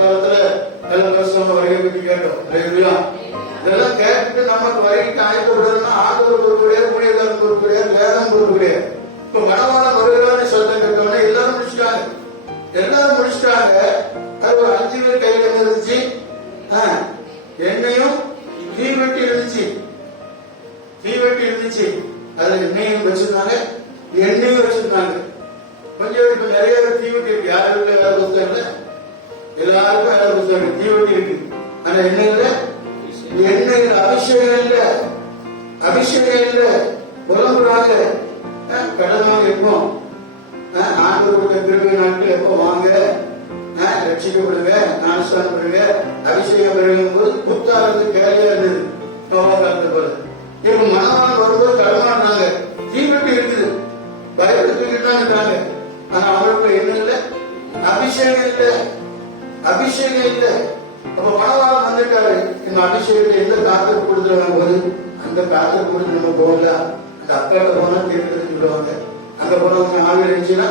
காலத்துல நல்ல வருஷம் வருகை பற்றி கேட்டோம். அல்லேலூயா. இதெல்லாம் கேட்டுட்டு நமக்கு வரைக்கும் ஆயத்தப்படுறதுன்னா ஆண்டவர் பொறுப்புடைய, ஊழியர்கள் பொறுப்புடைய, வேதம் பொறுப்புடைய. இப்ப மணவாளன் வருகிறான்னு சத்தம் கேட்டோம்னா எல்லாரும் முடிச்சுட்டாங்க. அது ஒரு 5 பேர் கையில இருந்துச்சு, எண்ணெயும் தீவெட்டி இருந்துச்சு. அதுல எண்ணெயும் வச்சிருந்தாங்க, எண்ணெயும் வச்சிருந்தாங்க. கொஞ்சம் இப்ப நிறைய பேர் தீவெட்டி இருக்கு. யாரும் வேலை புத்தகம் இல்ல, எல்லாருக்கும் வேலை புத்தகம் தீவெட்டி இருக்கு. ஆனா எண்ணெயில அபிஷேகம் இல்ல. புலம்புறாங்க, கடன் வாங்க இருக்கும். ஆண்டவருடைய கிருபை நாட்கள் எப்போ வாங்க, ரட்சிக்கப்படுங்க, ஞானஸ்தானம் பண்ணுங்க, அபிஷேகம் பெறும் போது புத்தா இருந்து கேள்வியா இருந்தது. போல இப்ப மணவாளன் வரும்போது கடமாடுறாங்க. தீவெட்டி இருக்குது, பயப்படுத்திக்கிட்டு தான் இருக்காங்க. ஆனா அவருக்கு என்ன இல்ல, அபிஷேகம் இல்ல. அப்ப மணவாளன் வந்துட்டாரு. இந்த அபிஷேகத்தை எந்த காத்திர கொடுத்துருவாங்க போது அந்த காத்திர கொடுத்து நம்ம போகல. அந்த அக்காட்ட போனா கேட்கறதுன்னு சொல்லுவாங்க. அங்க போனவங்க ஆவி இருந்துச்சுன்னா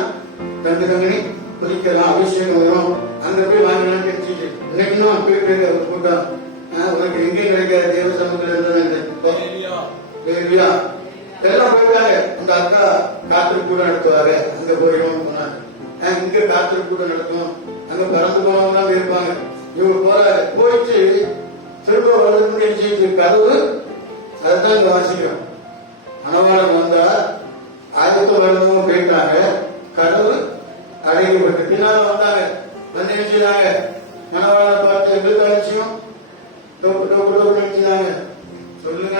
தங்கனி குதிக்கலாம், அபிஷேகம் வரும், அங்க போய் வாங்கலாம் கிடைச்சிட்டு. இன்னைக்கும் அப்படி அவர் கூட்டம் உனக்கு எங்கேயும் கிடைக்காத தேவ சமூகத்துல இருந்தா எல்லாம் போயிட்டாங்க. அந்த அக்கா காத்திரு கூட நடத்துவாங்க, அங்க போயிடும் சொன்னாங்க. இங்க காத்திரு கூட நடத்தும், அங்க பறந்து போனவங்க இருப்பாங்க. இவர் போறாரு, போயிட்டு திரும்ப வளர்ந்து கதவு. அதைத்தான் இங்க வாசிக்கிறோம். மணவாளன் வந்தா ஆயத்தம் வருந்தவங்க போயிட்டாங்க, கதவு அடைக்கப்பட்டு பின்னால வந்தாங்க. வந்து நினைச்சாங்க, மணவாளனை பார்த்து எங்களுக்கு அலட்சியம் நினைச்சாங்க. சொல்லுங்க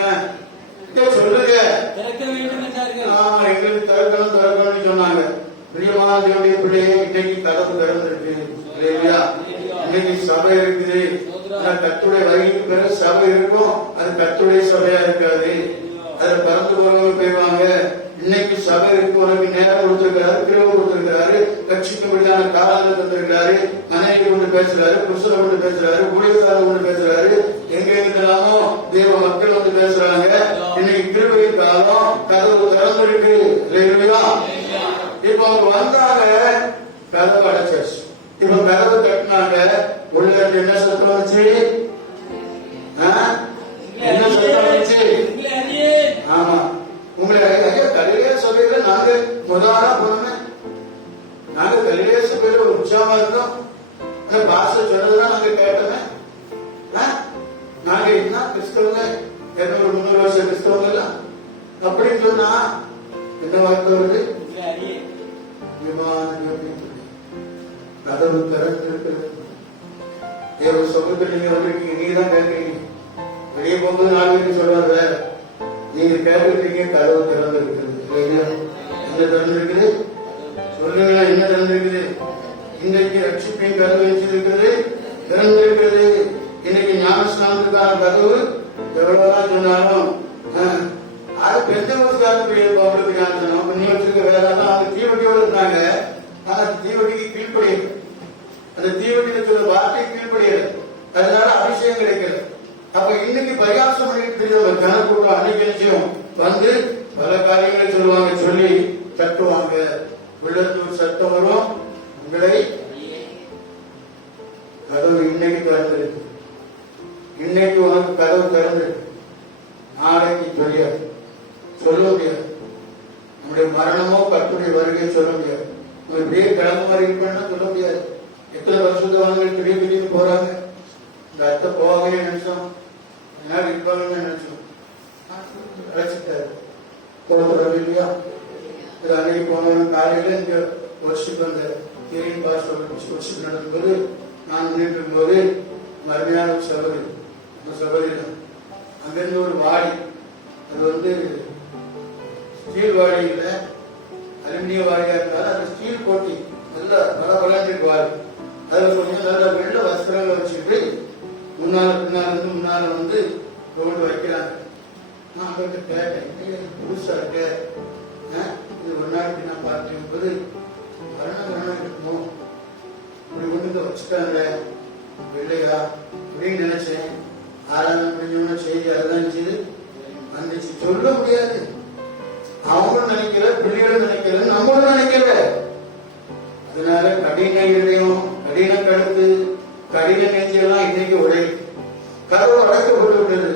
திறக்க வேண்டும் என்றார்கள். ஆமா, எங்களுக்கு திறக்கணும்னு சொன்னாங்க. பிரியமான தேவனுடைய பிள்ளையே, இன்னைக்கு கதவு திறந்திருக்கு. இன்னைக்கு சபை இருக்குது. கர்த்தருடைய வகைக்கு பிறகு சபை இருக்கும். அது கர்த்தருடைய சபையா இருக்காது. அதுல பறந்து போறவங்க போயிடுவாங்க. இன்னைக்கு சபை இருக்கு, உனக்கு நேரம் கொடுத்திருக்கிறாரு, கிருபை கொடுத்திருக்கிறாரு, ரட்சிக்கும்படியான காலங்கள் தந்திருக்கிறாரு. பேசுறாரு, புருஷனை கொண்டு பேசுறாரு, ஊழியக்காரர் கொண்டு பேசுறாரு, எங்க இருந்தாமோ தேவ மக்கள் வந்து பேசுறாங்க. இன்னைக்கு கிருபையின் காலம், கதவு திறந்திருக்கு. இல்லையா? இப்ப அவங்க வந்தாங்க, கதவு அடைச்சாச்சு. இப்ப கதவு கட்டினாங்க, உள்ள இருந்து என்ன சத்தம் வந்துச்சு? என்ன சத்தம் வந்துச்சு? ஆமா, உங்களை ஐயா கலிலேய சபையில நாங்க முதலா போனோமே, நாங்க கலிலேய சபையில ஒரு உற்சாகமா இருந்தோம். பாச சொன்னதுதான் நாங்க கேட்டோமே. நாங்க என்ன கிறிஸ்தவங்க 200-300 வருஷம் கிறிஸ்தவங்க எல்லாம் அப்படின்னு சொன்னா என்ன வார்த்தை வருது? கதவு திறந்து தேவ சொந்தத்தில் நீங்க வந்திருக்கீங்க. நீங்க தான் கேட்கறீங்க. வெளியே போகும்போது 4 பேருக்கு சொல்றாரு வேற. நீங்க கேட்டுருக்கீங்க, கதவு திறந்து இருக்குது. என்ன திறந்து இருக்குது சொல்லுங்களா? என்ன திறந்து இருக்குது? இன்றைக்கு ரட்சிப்பின் கதவு வச்சிருக்கிறது, திறந்து இருக்கிறது. இன்னைக்கு ஞானஸ்நானத்துக்கான கதவு எவ்வளவுதான் சொன்னாலும் அது பெந்தகோஸ்துக்காரனுடைய அவங்களுக்கு ஞானஸ்நானம் பண்ணி வச்சிருக்க வேலைலாம் அவங்க தீவட்டியோடு இருந்தாங்க. ஆனா தீவட்டிக்கு கீழ்ப்படியது, அந்த தீவட்டியில சொல்ற வார்த்தை கீழ்ப்படியது, அதனால அபிஷேகம் கிடைக்கிறது. அப்ப இன்னைக்கு பரிகாசம் பண்ணிட்டு ஜனக்கூட்டம் அன்னைக்கு நிச்சயம் வந்து பல காரியங்களை சொல்லுவாங்க, சொல்லி தட்டுவாங்க. உள்ளத்தூர் சட்டம் வரும், உங்களை கதவு இன்னைக்கு திறந்திருக்கு. இன்னைக்கு உனக்கு கதவு திறந்திருக்கு, நாளைக்கு தெரியாது, சொல்ல முடியாது. நம்முடைய மரணமோ கர்த்தருடைய வருகையை சொல்ல முடியாது. நம்ம இப்படியே கிளம்ப மாதிரி இருப்பேன்னா சொல்ல முடியாது. எத்தனை வருஷத்துவாங்க திடீர்னு போறாங்க. இந்த அத்தை போவாங்க நினைச்சோம், இருப்பாங்கன்னு நினைச்சோம், அழைச்சிட்டாரு போறது இல்லையா? அன்னைக்கு போனவங்க காலையில இங்க வருஷத்துக்கு வந்த கிரீன் பாஸ் வருஷம் நடக்கும்போது நான் முன்னிட்டு இருக்கும்போது அருமையான ஒரு சபரி, அந்த சபரி தான் அங்கிருந்து ஒரு வாடி, அது வந்து ஸ்டீல் வாடி இல்லை, அலுமினிய வாடியா இருந்தாலும் அது ஸ்டீல் போட்டி நல்லா பல பலன்றிருக்கு வாடி. அதுல கொஞ்சம் நல்ல வெள்ள வஸ்திரங்களை வச்சுக்கிட்டு முன்னால வந்து ரோடு வைக்கிறாங்க. நான் அவங்கள்ட்ட கேட்டேன், புதுசா இருக்க, இது ஒரு நாளைக்கு நான் பார்க்கும் போது மரணம் இருக்குமோ, இப்படி ஒண்ணுங்க வச்சுட்டாங்க இல்லையா அப்படின்னு நினைச்சேன். ஆராதனை முடிஞ்சோம்னா செய்தி அதுதான் செய்து வந்துச்சு. சொல்ல முடியாது, அவங்களும் நினைக்கிற, பிள்ளைகளும் நினைக்கிற, நம்மளும் நினைக்கிற. அதனால கடின இதயம், கடின கழுத்து, கடின நெஞ்செல்லாம் இன்னைக்கு உடையுது. கதவு அடைக்கப்பட்டு விட்டது.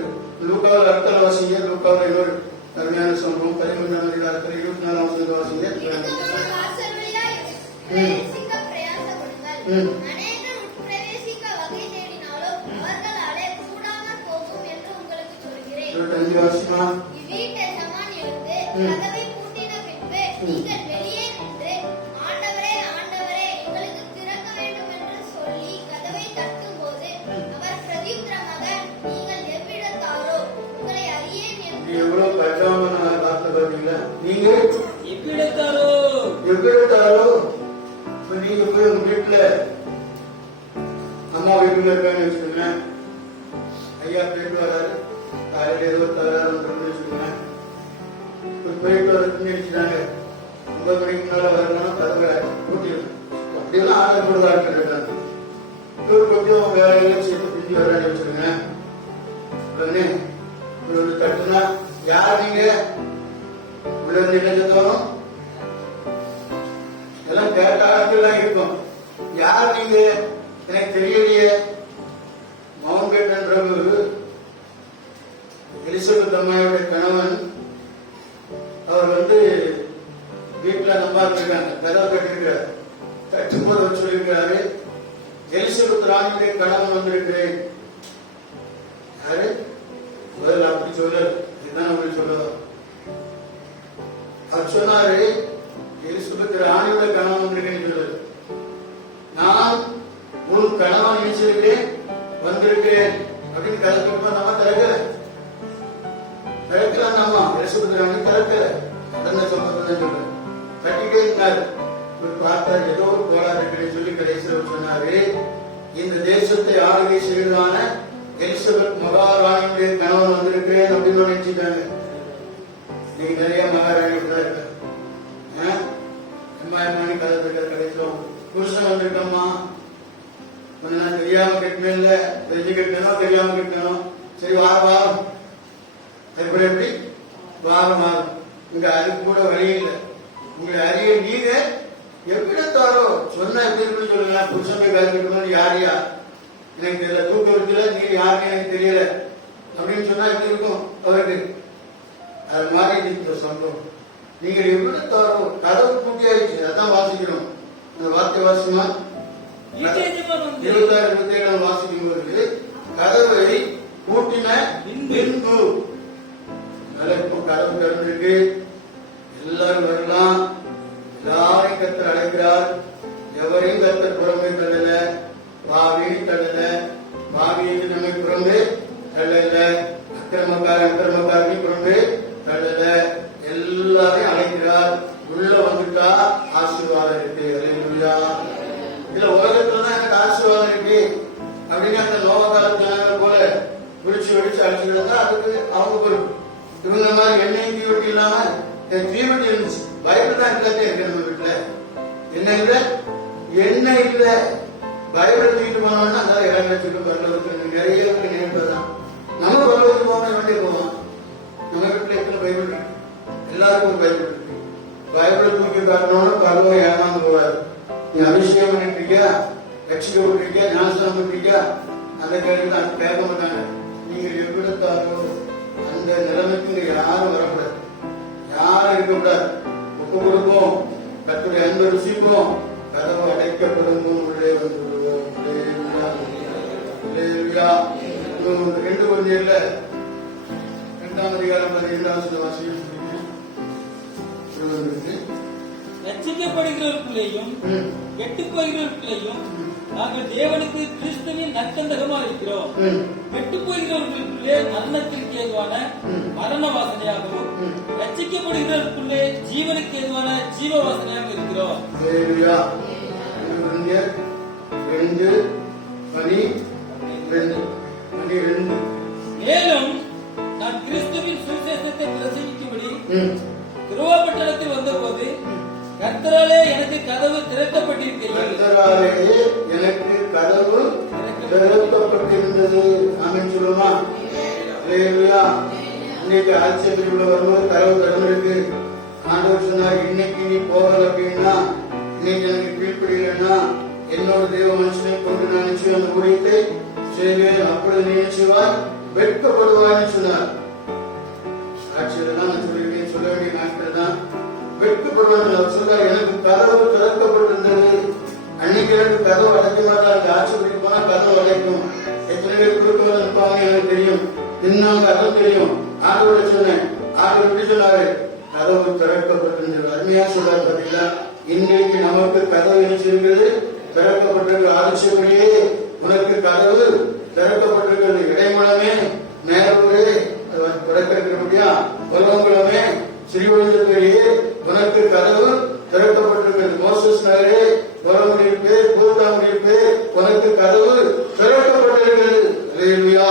லூக்காவில் அர்த்தம் வாசிங்க, லூக்காவில் இன்னொரு அருமையான சம்பவம் 13ஆம் அதிகாரத்தில் 24ஆம் வசனத்தை வாசிங்க. வாசிமா எவ்வளவு கஷ்டமான வார்த்தை பாத்தீங்களா? நீங்க எவ்விடத்தாரோ நீங்க போய் உங்க வீட்டுல அம்மா வீட்டுல இருக்கான்னு வச்சுக்கோங்க. ஐயா போயிட்டு வராரு, காலையில ஏதோ தராரு வச்சுக்கோங்க. போயிட்டு வரதுன்னு நினைச்சுட்டாங்க. 9 மணிக்கு மேல வரணும், கதவுகளை கூட்டிடணும். அப்படியெல்லாம் ஆடப்படுவார்கள் இருக்காங்க. கொஞ்சம் வேலையெல்லாம் சேர்த்து பிரிஞ்சு வரான்னு வச்சுக்கோங்க. உடனே தட்டுனா யார் நீங்க உள்ள என்ன தோணும்? எல்லாம் கேட்ட ஆட்கள் இருக்கும். யார் நீங்க? எனக்கு தெரியலையே. மவுண்ட் என்றவர் எலிசபெத் அம்மாவுடைய கணவன். அவர் வந்து வீட்டுல நம்ம இருக்காங்க, கதவை கட்டிருக்கிறார். கட்டும்போது சொல்லியிருக்கிறாரு, எலிசபெத் ராணியுடைய கணவன் வந்திருக்கிறேன். யாரு? முதல்ல அப்படி சொல்ல, இதுதான் அப்படி சொல்லலாம். அவர் சொன்னாரு, எலிசபெத் ராணியோட கணவன் வந்திருக்கேன்னு சொல்லுது. நான் உன் கணவன் நினைச்சிருக்கிறேன், வந்திருக்கிறேன் அப்படின்னு கலக்க நம்ம திறக்கல. நம்ம எலிசபெத் ராணி திறக்கல. உடனே சொல்ல கட்டிட்டே இருந்தாரு. பார்த்தா ஏதோ ஒரு கோளாறு இருக்குன்னு சொல்லி கடைசியில் சொன்னாரு, இந்த தேசத்தை ஆளுகை செய்வதான எலிசபெத் மகாராணியுடைய கணவன் வந்திருக்கிறேன் அப்படின்னு நினைச்சுட்டாங்க. நீங்க நிறைய மகாராணி இருக்காங்க. கதை கடைசியில் புருஷன் வந்திருக்கம்மா, நான் தெரியாம கட்டினேன், இல்ல தெரிஞ்சு கட்டணும், தெரியாம கட்டணும். சரி வாரம் அதுபோல எப்படி வாரம் இங்க அதுக்கு கூட வழி இல்லை. உங்களை அறிய நீங்க எப்படித்தாரோ சொன்ன எப்படி இருக்குன்னு சொல்லுங்க. புருஷன் கருக்கணும் யாரையா எனக்கு தெரியல, தூக்க விடல, நீ யாருன்னு எனக்கு தெரியல அப்படின்னு சொன்னா எப்படி இருக்கும் அவருக்கு? அது மாதிரி இந்த சம்பவம். நீங்கள் எப்படித்தாரோ கதவு பூட்டி ஆயிடுச்சு. அதான் வாசிக்கணும். அந்த வார்த்தை வாசிமா 26-27 வாசிக்கும் போது கதவை பூட்டின பின்பு. இப்போ கதவு திறந்திருக்கு, எல்லாரும் வரலாம், எல்லாரையும் கத்தர் அழைக்கிறார். எவரையும் கத்தர் புறமே தள்ளல, பாவியும் தள்ளல, பாவியை நம்மை புறமே தள்ளல, அக்கிரமக்காரையும் புறமே தள்ளல, எல்லாரையும் அழைக்கிறார். உள்ள வந்துட்டா ஆசீர்வாதம் இருக்கு. அல்லேலூயா. இதுல உலகத்துலதான் எனக்கு ஆசீர்வாதம் இருக்கு அப்படின்னு அந்த நோவ காலத்துல போல விழிச்சு அடிச்சுக்கிறதா அதுக்கு அவங்க பொறுப்பு. இவங்க மாதிரி எண்ணெய் தீவட்டி இல்லாம தீவட்டி இருந்துச்சு. பைபிள் தான் எல்லாத்தையும் இருக்கு நம்ம வீட்டுல. என்ன இல்ல, எண்ணெய் இல்ல. பைபிள் தூக்கிட்டு போனோம்னா அதான் இடம் வச்சுட்டு பரலோகத்துக்கு நிறைய நேர்ப்பதான். நம்ம பரலோகத்துக்கு போகணும், வண்டியை போவோம். நம்ம வீட்டுல எத்தனை பைபிள் இருக்கு? எல்லாருக்கும் ஒரு பைபிள் இருக்கு. பைபிள் தூக்கி காட்டணும்னா பரலோகம் ஏமாந்து போவாரு. நீ அபிஷேகம் பண்ணிருக்கியா, ரட்சிக்கப்பட்டிருக்கியா, ஞானஸ்தானம் பண்ணிருக்கியா, அந்த கேள்வி தான் கேட்க மாட்டாங்க. நீங்க எப்படித்தாரோ அந்த நிலைமைக்கு யாரும் வரக்கூடாது, யாரும் இருக்கக்கூடாது. ஒப்பு கொடுப்போம், கர்த்தருடைய அன்பை ருசிப்போம், கதவு அடைக்கப்படும் உள்ளே வந்துடுவோம். 2 கொஞ்சம் 2ஆம் அதிகாரம் 12ஆம் வாசியம். ரட்சிக்கப்படுகிறவர்களையும் கெட்டு போகிறவர்களையும் நாங்கள் தேவனுக்கு கிறிஸ்துவின் நற்கந்தகமா இருக்கிறோம். கெட்டு போகிறவர்களுக்குள்ளே மரணத்திற்கு ஏதுவான மரண வாசனையாகவும் ரட்சிக்கப்படுகிறவர்களுக்குள்ளே ஜீவனுக்கு ஏதுவான ஜீவ வாசனையாக இருக்கிறோம். மேலும் நான் கிறிஸ்துவின் சுவிசேஷத்தை பிரசங்கிக்கும்படி கிருபாபட்டணத்தில் வந்தபோது கர்த்தராலே எனக்கு கதவு திறக்கப்பட்டிருக்கிறது. ஆமென் சொல்லுமா? அல்லேலூயா. இன்னைக்கு ஆட்சியத்தில் வரும்போது கதவு திறந்திருக்கு. ஆண்டவர் சொன்னார், இன்னைக்கு நீ போகல அப்படின்னா, இன்னைக்கு எனக்கு கீழ்ப்படியலன்னா என்னோட தேவ மனுஷனை கொண்டு நான் நிச்சயம் அந்த ஊழியத்தை செய்வேன். அப்பொழுது நீ நிச்சயவாய் வெட்கப்படுவான்னு சொன்னார். ஆட்சியில தான் நான் சொல்லியிருக்கேன், சொல்ல வேண்டிய நாட்கள் தான் வெட்கப்படுவாங்க. அவர் சொல்றார், எனக்கு கதவு திறக்கப்பட்டிருந்தது. அன்னைக்கு எனக்கு கதவு அடைக்க மாட்டாங்க. ஆட்சிப்படி போனா கதவு அடைக்கும். எத்தனை பேர் குறுக்க நிற்பாங்க எனக்கு தெரியும், நின்னாங்க அதுவும் தெரியும். ஆண்டவரை சொன்னேன், ஆண்டவர் எப்படி சொன்னாரு? கதவு திறக்கப்பட்டிருந்தது. அருமையா சொல்றாரு பாத்தீங்களா? இன்றைக்கு நமக்கு கதவு நினைச்சிருக்கிறது, திறக்கப்பட்டிருக்கிறது. ஆட்சிப்படியே உனக்கு கதவு திறக்கப்பட்டிருக்கிறது. இடைமலமே, மேலூரே, திறக்கிறபடியா, உலகங்குளமே, ஸ்ரீவழியே உனக்கு கதவு திறக்கப்பட்டிருக்கிறது. மோசஸ் நகரே, உலகமுடியிருப்பே, கூட்டாமுடியிருப்பே, உனக்கு கதவு திறக்கப்பட்டிருக்கிறது. அல்லேலூயா.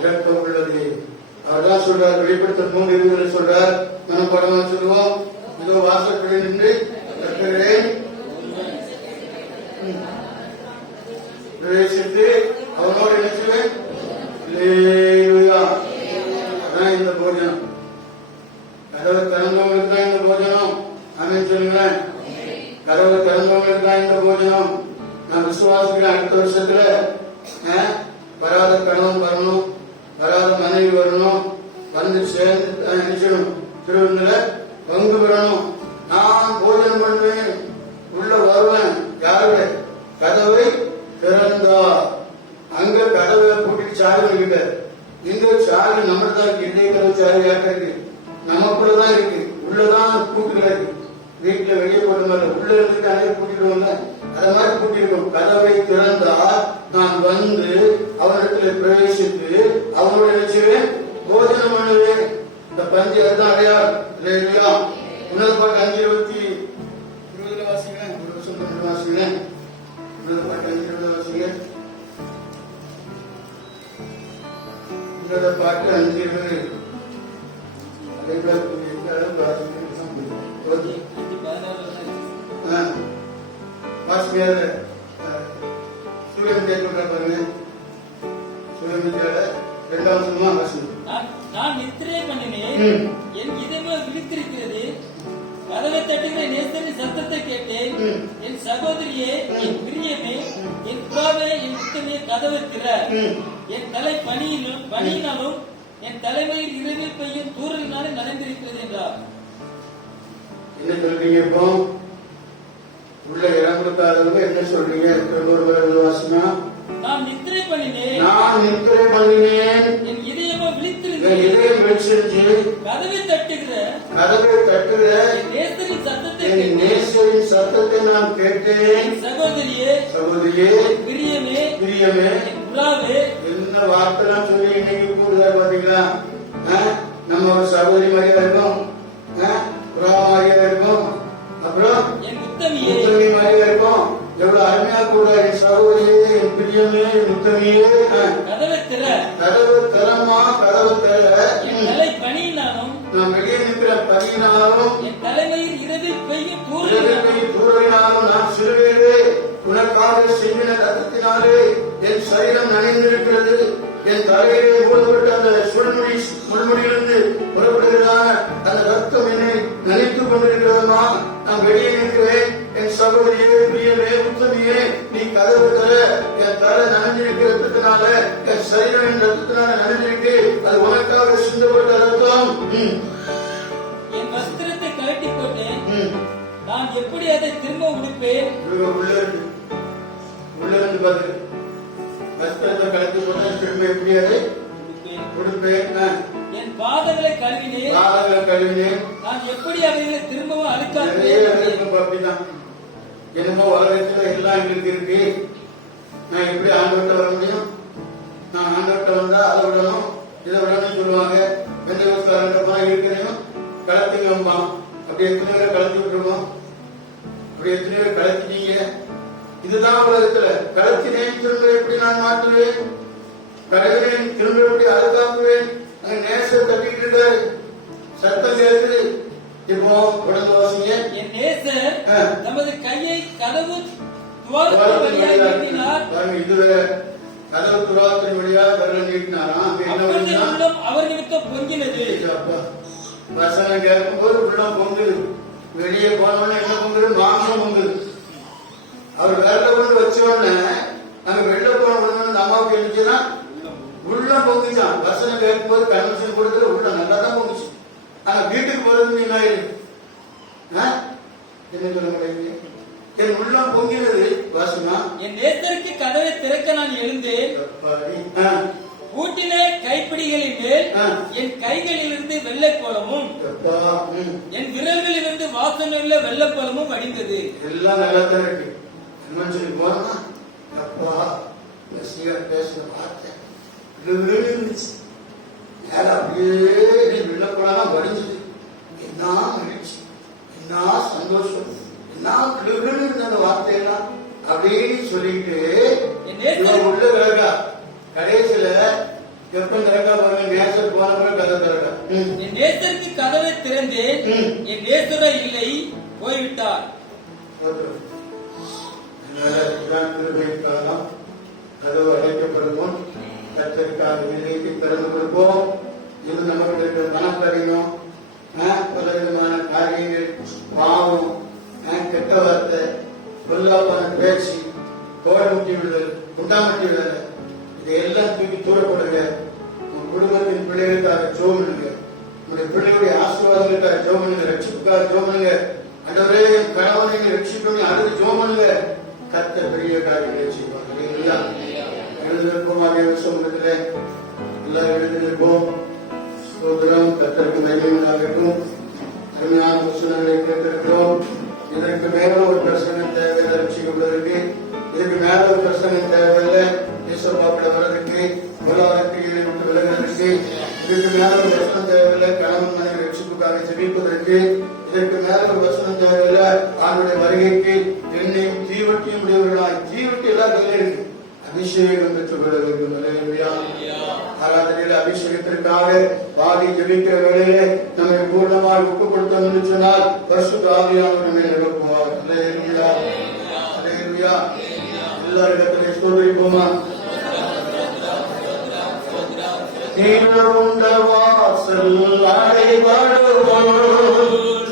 இரக்கம் உள்ளது. அவர்தான் சொல்றார், வெளிப்படுத்தல் 3:20 சொல்றார். மனப்படமா சொல்லுவோம். இதோ வாசற்படி நின்று கர்த்தரேன் பிரவேசித்து அவனோடு நினைச்சுவேன். அல்லேலூயா. அதான் இந்த போஜனம். கதவு திறந்தவங்களுக்கு தான் இந்த போஜனம். ஆமென் சொல்லுங்களேன். கதவு திறந்தவங்களுக்கு தான் இந்த போஜனம். நான் விசுவாசிக்கிறேன், அடுத்த வருஷத்துல வராத கணவன் வரணும், வராத மனைவி வரணும், வந்து சேர்ந்து நினைச்சணும், திருவிழா பங்கு பெறணும். நான் போஜனம் பண்ணுவேன், உள்ள வருவேன். யாருடைய கதவை திறந்தா? அங்க கதவை பூட்டிட்டு சாவி வைக்கிட்ட, இங்க சாவி நம்ம தான் இருக்கு. இன்றைய கதவு சாவி யார்கிட்ட இருக்கு? நமக்குள்ளதான் இருக்கு. உள்ளதான் பூட்டுல இருக்கு. வீட்டுல வெளியே போட்ட மாதிரி உள்ள இருந்து அனைத்து பூட்டிடுவோம்ல, அத மாதிரி பூட்டிருக்கும். கதவை திறந்தா நான் வந்து அவனிடத்துல பிரவேசித்து அவனோட நினைச்சுவேன், போஜனம் பண்ணுவேன். இந்த பஞ்சு அதுதான் அடையாளம். இல்லையா? உன்னத பாட்டு 5:20 வாசிக்கிறேன். ஒரு வருஷம் வாசிக்கிறேன். உன்னத பாட்டு 5:20 வாசிக்கிறேன். உன்னத பாட்டு 5:20 சூரியன் கர்த்தரின் சத்தத்தை கேட்டேன். என் சகோதரியே, என் பிரியமே, என் புறாவே, என் உத்தமே, கதவை திற. என் தலை பனியினாலும் என் தலைமையில் இரவில் பெய்யும் தூறலினாலே நனைந்திருக்கிறது என்றார். என்ன சொல்றீங்க இப்போ? உள்ள இடம் கொடுக்காதவங்க என்ன சொல்றீங்க? ஒரு வாசனா, நான் நித்திரை பண்ணினேன், நான் நித்திரை பண்ணினேன், என் இதயமோ என் விழித்திருந்தது. இதயம் விழிச்சிருச்சு, கதவை தட்டுகிற கதவை தட்டுகிற என் நேசரின் சத்தத்தை என் கேட்டேன். நேசரின் சத்தத்தை நான் கேட்டேன். என் சகோதரியே, சகோதரியே, என் பிரியமே, பிரியமே, என் புறாவே, என்ன வார்த்தைலாம் சொல்லி இன்னைக்கு கூடுதல் பாத்தீங்களா? நம்ம ஒரு சகோதரி மாதிரியா இருக்கும், புறா மாதிரியா இருக்கும், அப்புறம் என் உத்தமியே, முத்தமி மாதிரியா இருக்கும். எவ்வளவு அருமையா கூட, என் சகோதரியே, என் பிரியமே, என் முத்தமியே, கதவை திற. கதவு தரமா, கதவு தர. என் தலை பனியினாலும் நான் வெளியே நிற்கிற பணியினாலும் என் தலைமையில் இரவில் பெய்யும் தூறலினாலும் தூரினாலும் நான் சிறுவேறு உனக்காக செஞ்சின ரத்தத்தினாலே என் சரீரம் நனைந்திருக்கிறது. என் தலையிலே மூடப்பட்ட அந்த முள்முடியிலிருந்து புறப்படுகிறான அந்த ரத்தம் என்னை நனைத்துக் கொண்டிருக்கிறதுமா. நான் வெளியே நிற்கிறேன். என் சகோதரியே, பிரியமே, உத்தமியே, நீ கதவு தர. என் தலை நனைஞ்சிருக்கிறதுனால, என் சரீரம் என் ரத்தத்தினால நனைஞ்சிருக்கு. அது உனக்காக சிந்தப்பட்ட ரத்தம். என் வஸ்திரத்தை கழட்டி போட்டேன். நான் எப்படி அதை திரும்ப உடுப்பேன்? உள்ள இருந்து பாத்து வஸ்திரத்தை கலந்து போட்டா திரும்ப எப்படி அதை உடுப்பேன். என் பாதங்களை கழுவினேன். பாதங்களை கழுவினேன். நான் எப்படி அவைகளை திரும்பவும் அழுக்காது? அப்படிதான். என்னமோ உலகத்துல எல்லாம் எங்களுக்கு இருக்கு. நான் எப்படி ஆண்டவர்கிட்ட வர முடியும்? நான் ஆண்டவர்கிட்ட வந்தா அதை விடணும், இதை விடணும் சொல்லுவாங்க. பெந்தகோஸ்தலன்றப்பா இருக்கிறேன் கலத்துங்கம்மா. அப்படி எத்தனை பேரை கலத்தி விட்டுருவோம்? அப்படி எத்தனை பேர் கலத்திட்டீங்க? இதுதான் உலகத்துல. கலத்தினேன், திரும்ப எப்படி நான் மாற்றுவேன்? கழுவினேன், திரும்ப எப்படி அழுக்காக்குவேன்? அங்க நேசர் தட்டிட்டு இருக்காரு, சத்தம் கேட்குது. இப்போ உடம்பு வாசிங்க. என் நேசர் தமது கையை கதவு துவாரத்தின் வழியாய் நீட்டினார். இதுல கதவு துவாரத்தின் வழியா விரல் நீட்டினாராம். அப்பொழுது உள்ளம் அவர் நிமித்தம் பொங்கினது. வசனம் கேட்கும் போது உள்ளம் பொங்குது. வெளியே போனோன்னு என்ன பொங்குது? மாம்சம் பொங்குது. அவர் வேலை கொண்டு வச்ச உடனே நாங்க வெளில போன உடனே அந்த அம்மாவுக்கு எழுதிச்சுன்னா உள்ளம் பொங்குச்சான். வசனம் கேட்கும் போது கன்வென்ஷன் கொடுத்துல உள்ள நல்லா தான் பொங்குச்சு. ஆனா வீட்டுக்கு போறது என்ன ஆயிடுது? என்ன சொல்ல முடியுது? என் உள்ளம் பொங்கினது. வாசனா, என் நேசருக்கு கதவை திறக்க நான் எழுந்தேன். பூட்டின கைப்பிடிகளின் மேல் என் கைகளிலிருந்து வெள்ளை கோலமும் என் விரல்களிலிருந்து வாசனையுள்ள வெள்ளப்பழமும் வடிந்தது. எல்லாம் நல்லா தான் இருக்கு. கன்வென்ஷன் போனா அப்பா பேசுற வார்த்தை இருந்துச்சு. அப்படியே வெள்ளப்பழம் வடிஞ்சது. என்ன மகிழ்ச்சி, என்ன சந்தோஷம், என்ன அந்த வார்த்தையெல்லாம் அப்படின்னு சொல்லிட்டு உள்ள கிடக்கா. கடைசியில எப்ப திறக்கா பாருங்க, நேசர் போன பிறகு கதை திறக்கா. என் நேசருக்கு கதவை திறந்தேன். என் நேசரை இல்லை, போய்விட்டார். கதவு அடைக்கப்படும் முன் கர்த்தருக்காக விலைக்கு திறந்து கொடுப்போம். இது நமக்கு இருக்கிற மனக்கடினம், பல விதமான காரியங்கள், பாவம், கெட்ட வார்த்தை, பொல்லாப்பான பேச்சு, கோடமுட்டி விடுதல், குண்டாமட்டி விடுதல், இதையெல்லாம் தூக்கி தூரப்படுங்க. உங்க குடும்பத்தின் பிள்ளைகளுக்காக ஜெபம் பண்ணுங்க. உங்களுடைய பிள்ளைகளுடைய ஆசீர்வாதங்களுக்காக ஜெபம் பண்ணுங்க. ரட்சிப்புக்காக ஜெபம் பண்ணுங்க. ஆண்டவரே, என் கணவனை ரட்சிக்கணும், அதுக்கு ஜெபம் பண்ணுங்க. கர்த்தர் பெரிய காரியங்களை செய்வாங்க. எழுந்திருப்போம். அதே சமூகத்திலே எல்லாம் எழுந்திருப்போம். ஸ்தோத்திரம். கர்த்தருக்கு மகிமையாகட்டும். அருமையான வசனங்களை கேட்டிருக்கிறோம். இதற்கு மேல ஒரு பிரசங்கம் தேவையில்லை ரட்சிக்கப்படுவதற்கு. இதுக்கு மேல ஒரு பிரசங்கம் தேவையில்லை ஈஸ்வரபாப்பிட வர்றதுக்கு, பொருளாதாரத்தை விட்டு விலகிறதுக்கு. இதுக்கு மேல ஒரு வசனம் தேவையில்லை கணவன் மனைவி ரட்சிப்புக்காக ஜெபிப்பதற்கு. இதற்கு மேல ஒரு வசனம் தேவையில்லை அவனுடைய வருகைக்கு எண்ணெயும் தீவட்டியும் உடையவர்களாய். தீவட்டி எல்லாம் கையில இருக்கு. அபிஷேகம் பெற்றுக் கொள்ள வேண்டும். ஆராதனையில அபிஷேகத்திற்காக பாடி ஜெபிக்கிற வேளையிலே நம்மை பூர்ணமாக ஒப்புக் கொடுத்தோம் என்று சொன்னால் பரிசுத்த ஆவியானவர் நம்மை நிரப்புவார். அல்லேலூயா, அல்லேலூயா. எல்லாரிடத்திலே ஸ்தோத்திரிப்போமா. உண்ட வாசல் அடைபடுவோம்,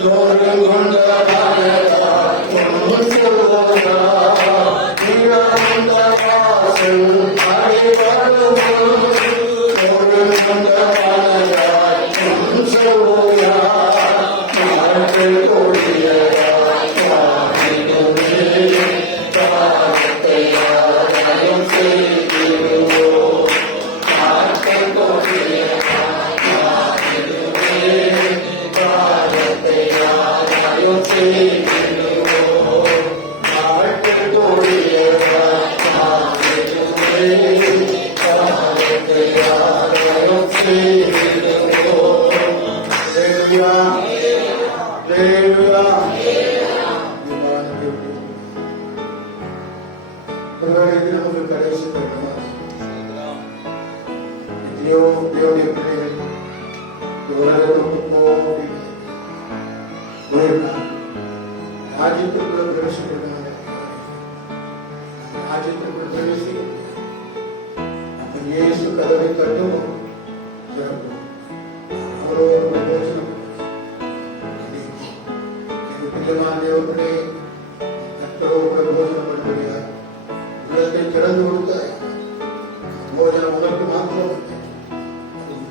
கொண்ட கடைசி தேவனுடைய பிள்ளைகள் உலகத்துக்கு போயிருக்காங்க. ராஜ்யத்திற்குள்ள பிரவேசிக்கிறாங்க. ராஜ்யத்திற்குள்ள பிரவேசி அப்ப இயேசு கதவை தட்டும் அவரோட போஜனம் எனக்கு பிரியமான தேவர்களே, கர்த்தரோட போஜனம் பண்ணும்படியா உள்ளத்தை திறந்து கொடுத்த போஜனம் உனக்கு மாத்திரம்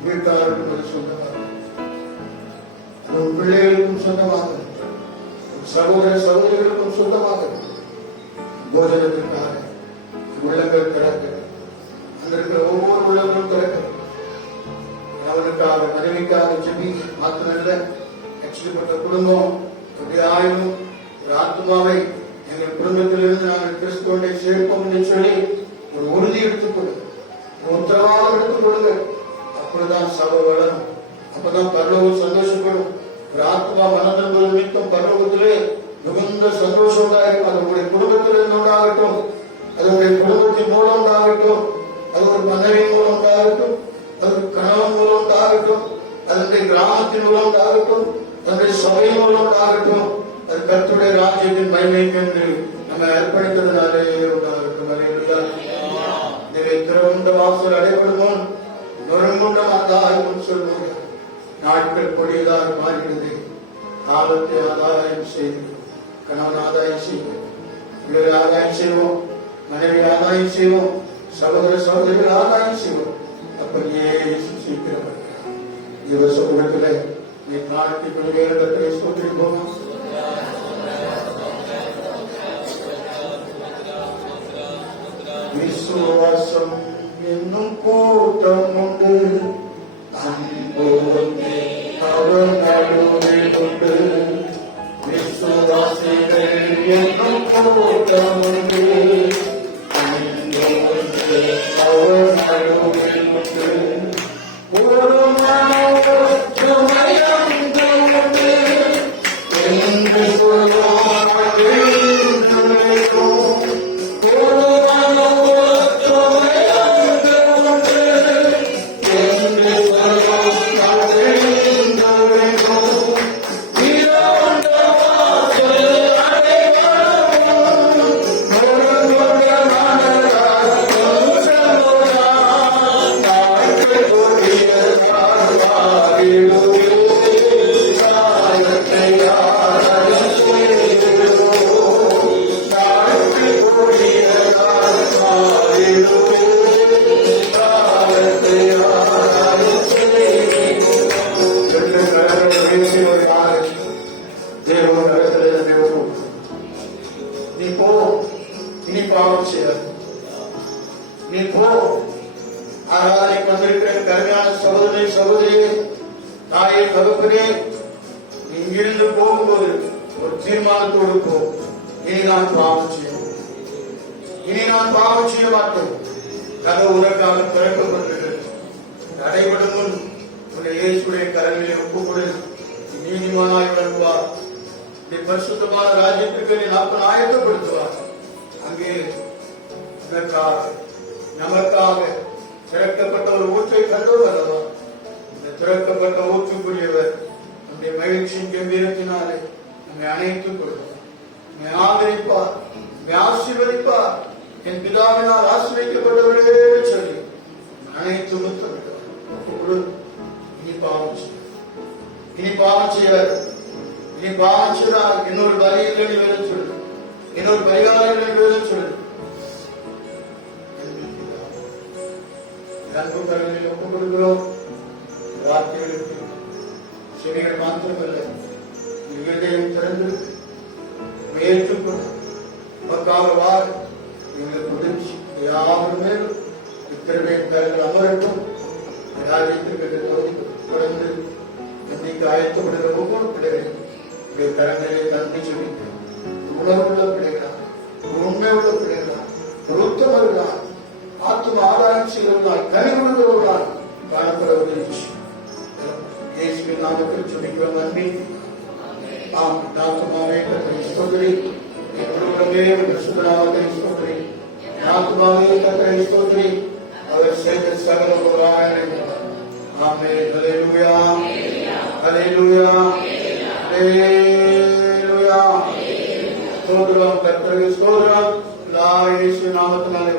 வீட்டாருக்கும் அது சொந்தமாக, அது பிள்ளைகளுக்கும் சொந்தமாக, சகோதர சகோதரிகளுக்கும் சொந்தமாக போஜனத்திற்காக உள்ளங்கள் திறக்க, அந்த இருக்கிற ஒவ்வொரு உள்ளங்களும் திறக்க, அவனுக்காக மனைவிக்காக செவி மாத்திரமல்ல, ரட்சிக்கப்பட்ட குடும்பம் எப்படியாயும் ஒரு ஆத்மாவை எங்கள் குடும்பத்திலிருந்து நாங்கள் கிறிஸ்துவனை சேர்ப்போம் என்று சொல்லி ஒரு உறுதி எடுத்துக்கொள்ளுங்க, ஒரு உத்தரவாதம் எடுத்துக்கொள்ளுங்க. அப்பொழுதுதான் சபை வளரும், அப்பதான் பரலோகம் சந்தோஷப்படும். ஒரு ஆத்மா மனதில் நிமித்தம் பரலோகத்திலே மிகுந்த சந்தோஷம் உண்டாகும். அது உங்களுடைய குடும்பத்திலிருந்து உண்டாகட்டும், அது உங்களுடைய குடும்பத்தின் மூலம் உண்டாகட்டும், அது ஒரு மனைவி மூலம் உண்டாகட்டும், அது கணவன் மூலம் உண்டாகட்டும், அதனுடைய கிராமத்தின் மூலம் உண்டாகட்டும், அதனுடைய சபை மூலம் உண்டாகட்டும், அது கர்த்தருடைய ராஜ்யத்தின் மகிமைக்கு என்று நம்ம அர்ப்பணித்ததுனாலே உண்டாகட்டும். திறவுண்ட வாசல் அடைபடுவோம், நொறுங்குண்ட ஆதாயம் சொல்வோம். நாட்கள் கொடியதாக மாறிடுது. காலத்தை ஆதாயம் செய்வோம், கணவன் ஆதாயம் செய்வோம், பிள்ளைகள் ஆதாயம் செய்வோம், மனைவி ஆதாயம் செய்வோம், சகோதர சகோதரிகள் ஆதாயம் செய்வோம். அப்படியே சீக்கிரம் இவ சமூகத்துல நீ நாளைக்கு கொள்கைகளை சோற்றிருப்போம். விசுவாசம் என்னும் கூட்டம் உண்டு, அன்பு அவர் நடுவில் உண்டு. விசுவாசிகள் என்னும் கூட்டம் உண்டு, அன்பு அவர் நடுவில் உண்டு. ஒரு மனோற்றுமையம் உண்டு என்று சொல்வார்கள். இங்கிருந்து போகும்போது ஒரு தீர்மானத்தோடு போ. இனி நான் பாவம் செய்யும், இனி நான் பாவம் செய்ய மாட்டேன். கதை உனக்காக திறக்கப்பட்டிருக்கிறது. தடைபடும் முன் உன்னை இயேசுடைய கரங்களிலே ஒப்புக்கொடு. நீதிமானாய் வருவார். பரிசுத்தமான ராஜ்யத்திற்கு நீ நாற்பது ஆயத்தப்படுத்துவார். அங்கே உனக்காக நமக்காக திறக்கப்பட்ட ஒரு ஊற்றை கண்டோம் அல்லவா? இந்த திறக்கப்பட்ட ஊற்றுக்குரியவர் நம்முடைய மகிழ்ச்சியின் கம்பீரத்தினாலே நம்மை அணைத்துக் கொள்வார், நம்மை ஆதரிப்பார், நம்மை ஆசீர்வதிப்பார். என் பிதாவினால் ஆசீர்வதிக்கப்பட்டவர்களே சொல்லி அனைத்து முத்தமிட்டார். இனி பாவம் செய்ய, இனி பாவம் செய்வார், இனி பாவம் செய்தார். இன்னொரு பலி இல்லை வேறு சொல்லு, இன்னொரு பரிகாரம் இல்லை வேறு சொல்லு. அன்பு கரங்களில் ஒப்புக் கொடுக்கிறோம். வார்த்தைகளுக்கு செவிகள் மாத்திரமல்ல, இதயம் திறந்திருக்கு. ஏற்றுக்கொண்டு உமக்காக வார் எங்களுக்கு உதவி. யாரும் மேலும் இத்தனை கரங்கள் அமரட்டும். ராஜ்யத்திற்கு தொடர்ந்து நம்பிக்கை ஆயத்தப்படுகிற ஒவ்வொரு பிள்ளைகளையும் உடைய கரங்களிலே தந்தி ஜெபித்து உணர்வுள்ள பிள்ளைகளா, உண்மை உள்ள பிள்ளைகளா, உத்தமர்களா, ஆத்ம ஆதாயம் செய்கிறவர்களா, கனிவுள்ளவர்களா காணப்பட உதவி இயேசுவின் நாமத்தில் ஜெபிக்கிறோம். நன்றி. ஆம், ஆத்மாவே கர்த்தரை ஸ்தோத்திரி, எங்களுடைய பரிசுத்த நாமத்தை ஸ்தோத்திரி. ஆத்மாவே கர்த்தரை ஸ்தோத்திரி, அவர் செய்த சகல உபகாரங்களை. ஆமென். ஹல்லேலூயா, ஹல்லேலூயா, ஹல்லேலூயா. ஸ்தோத்திரம், கர்த்தருக்கு ஸ்தோத்திரம். எல்லா இயேசு நாமத்தினாலே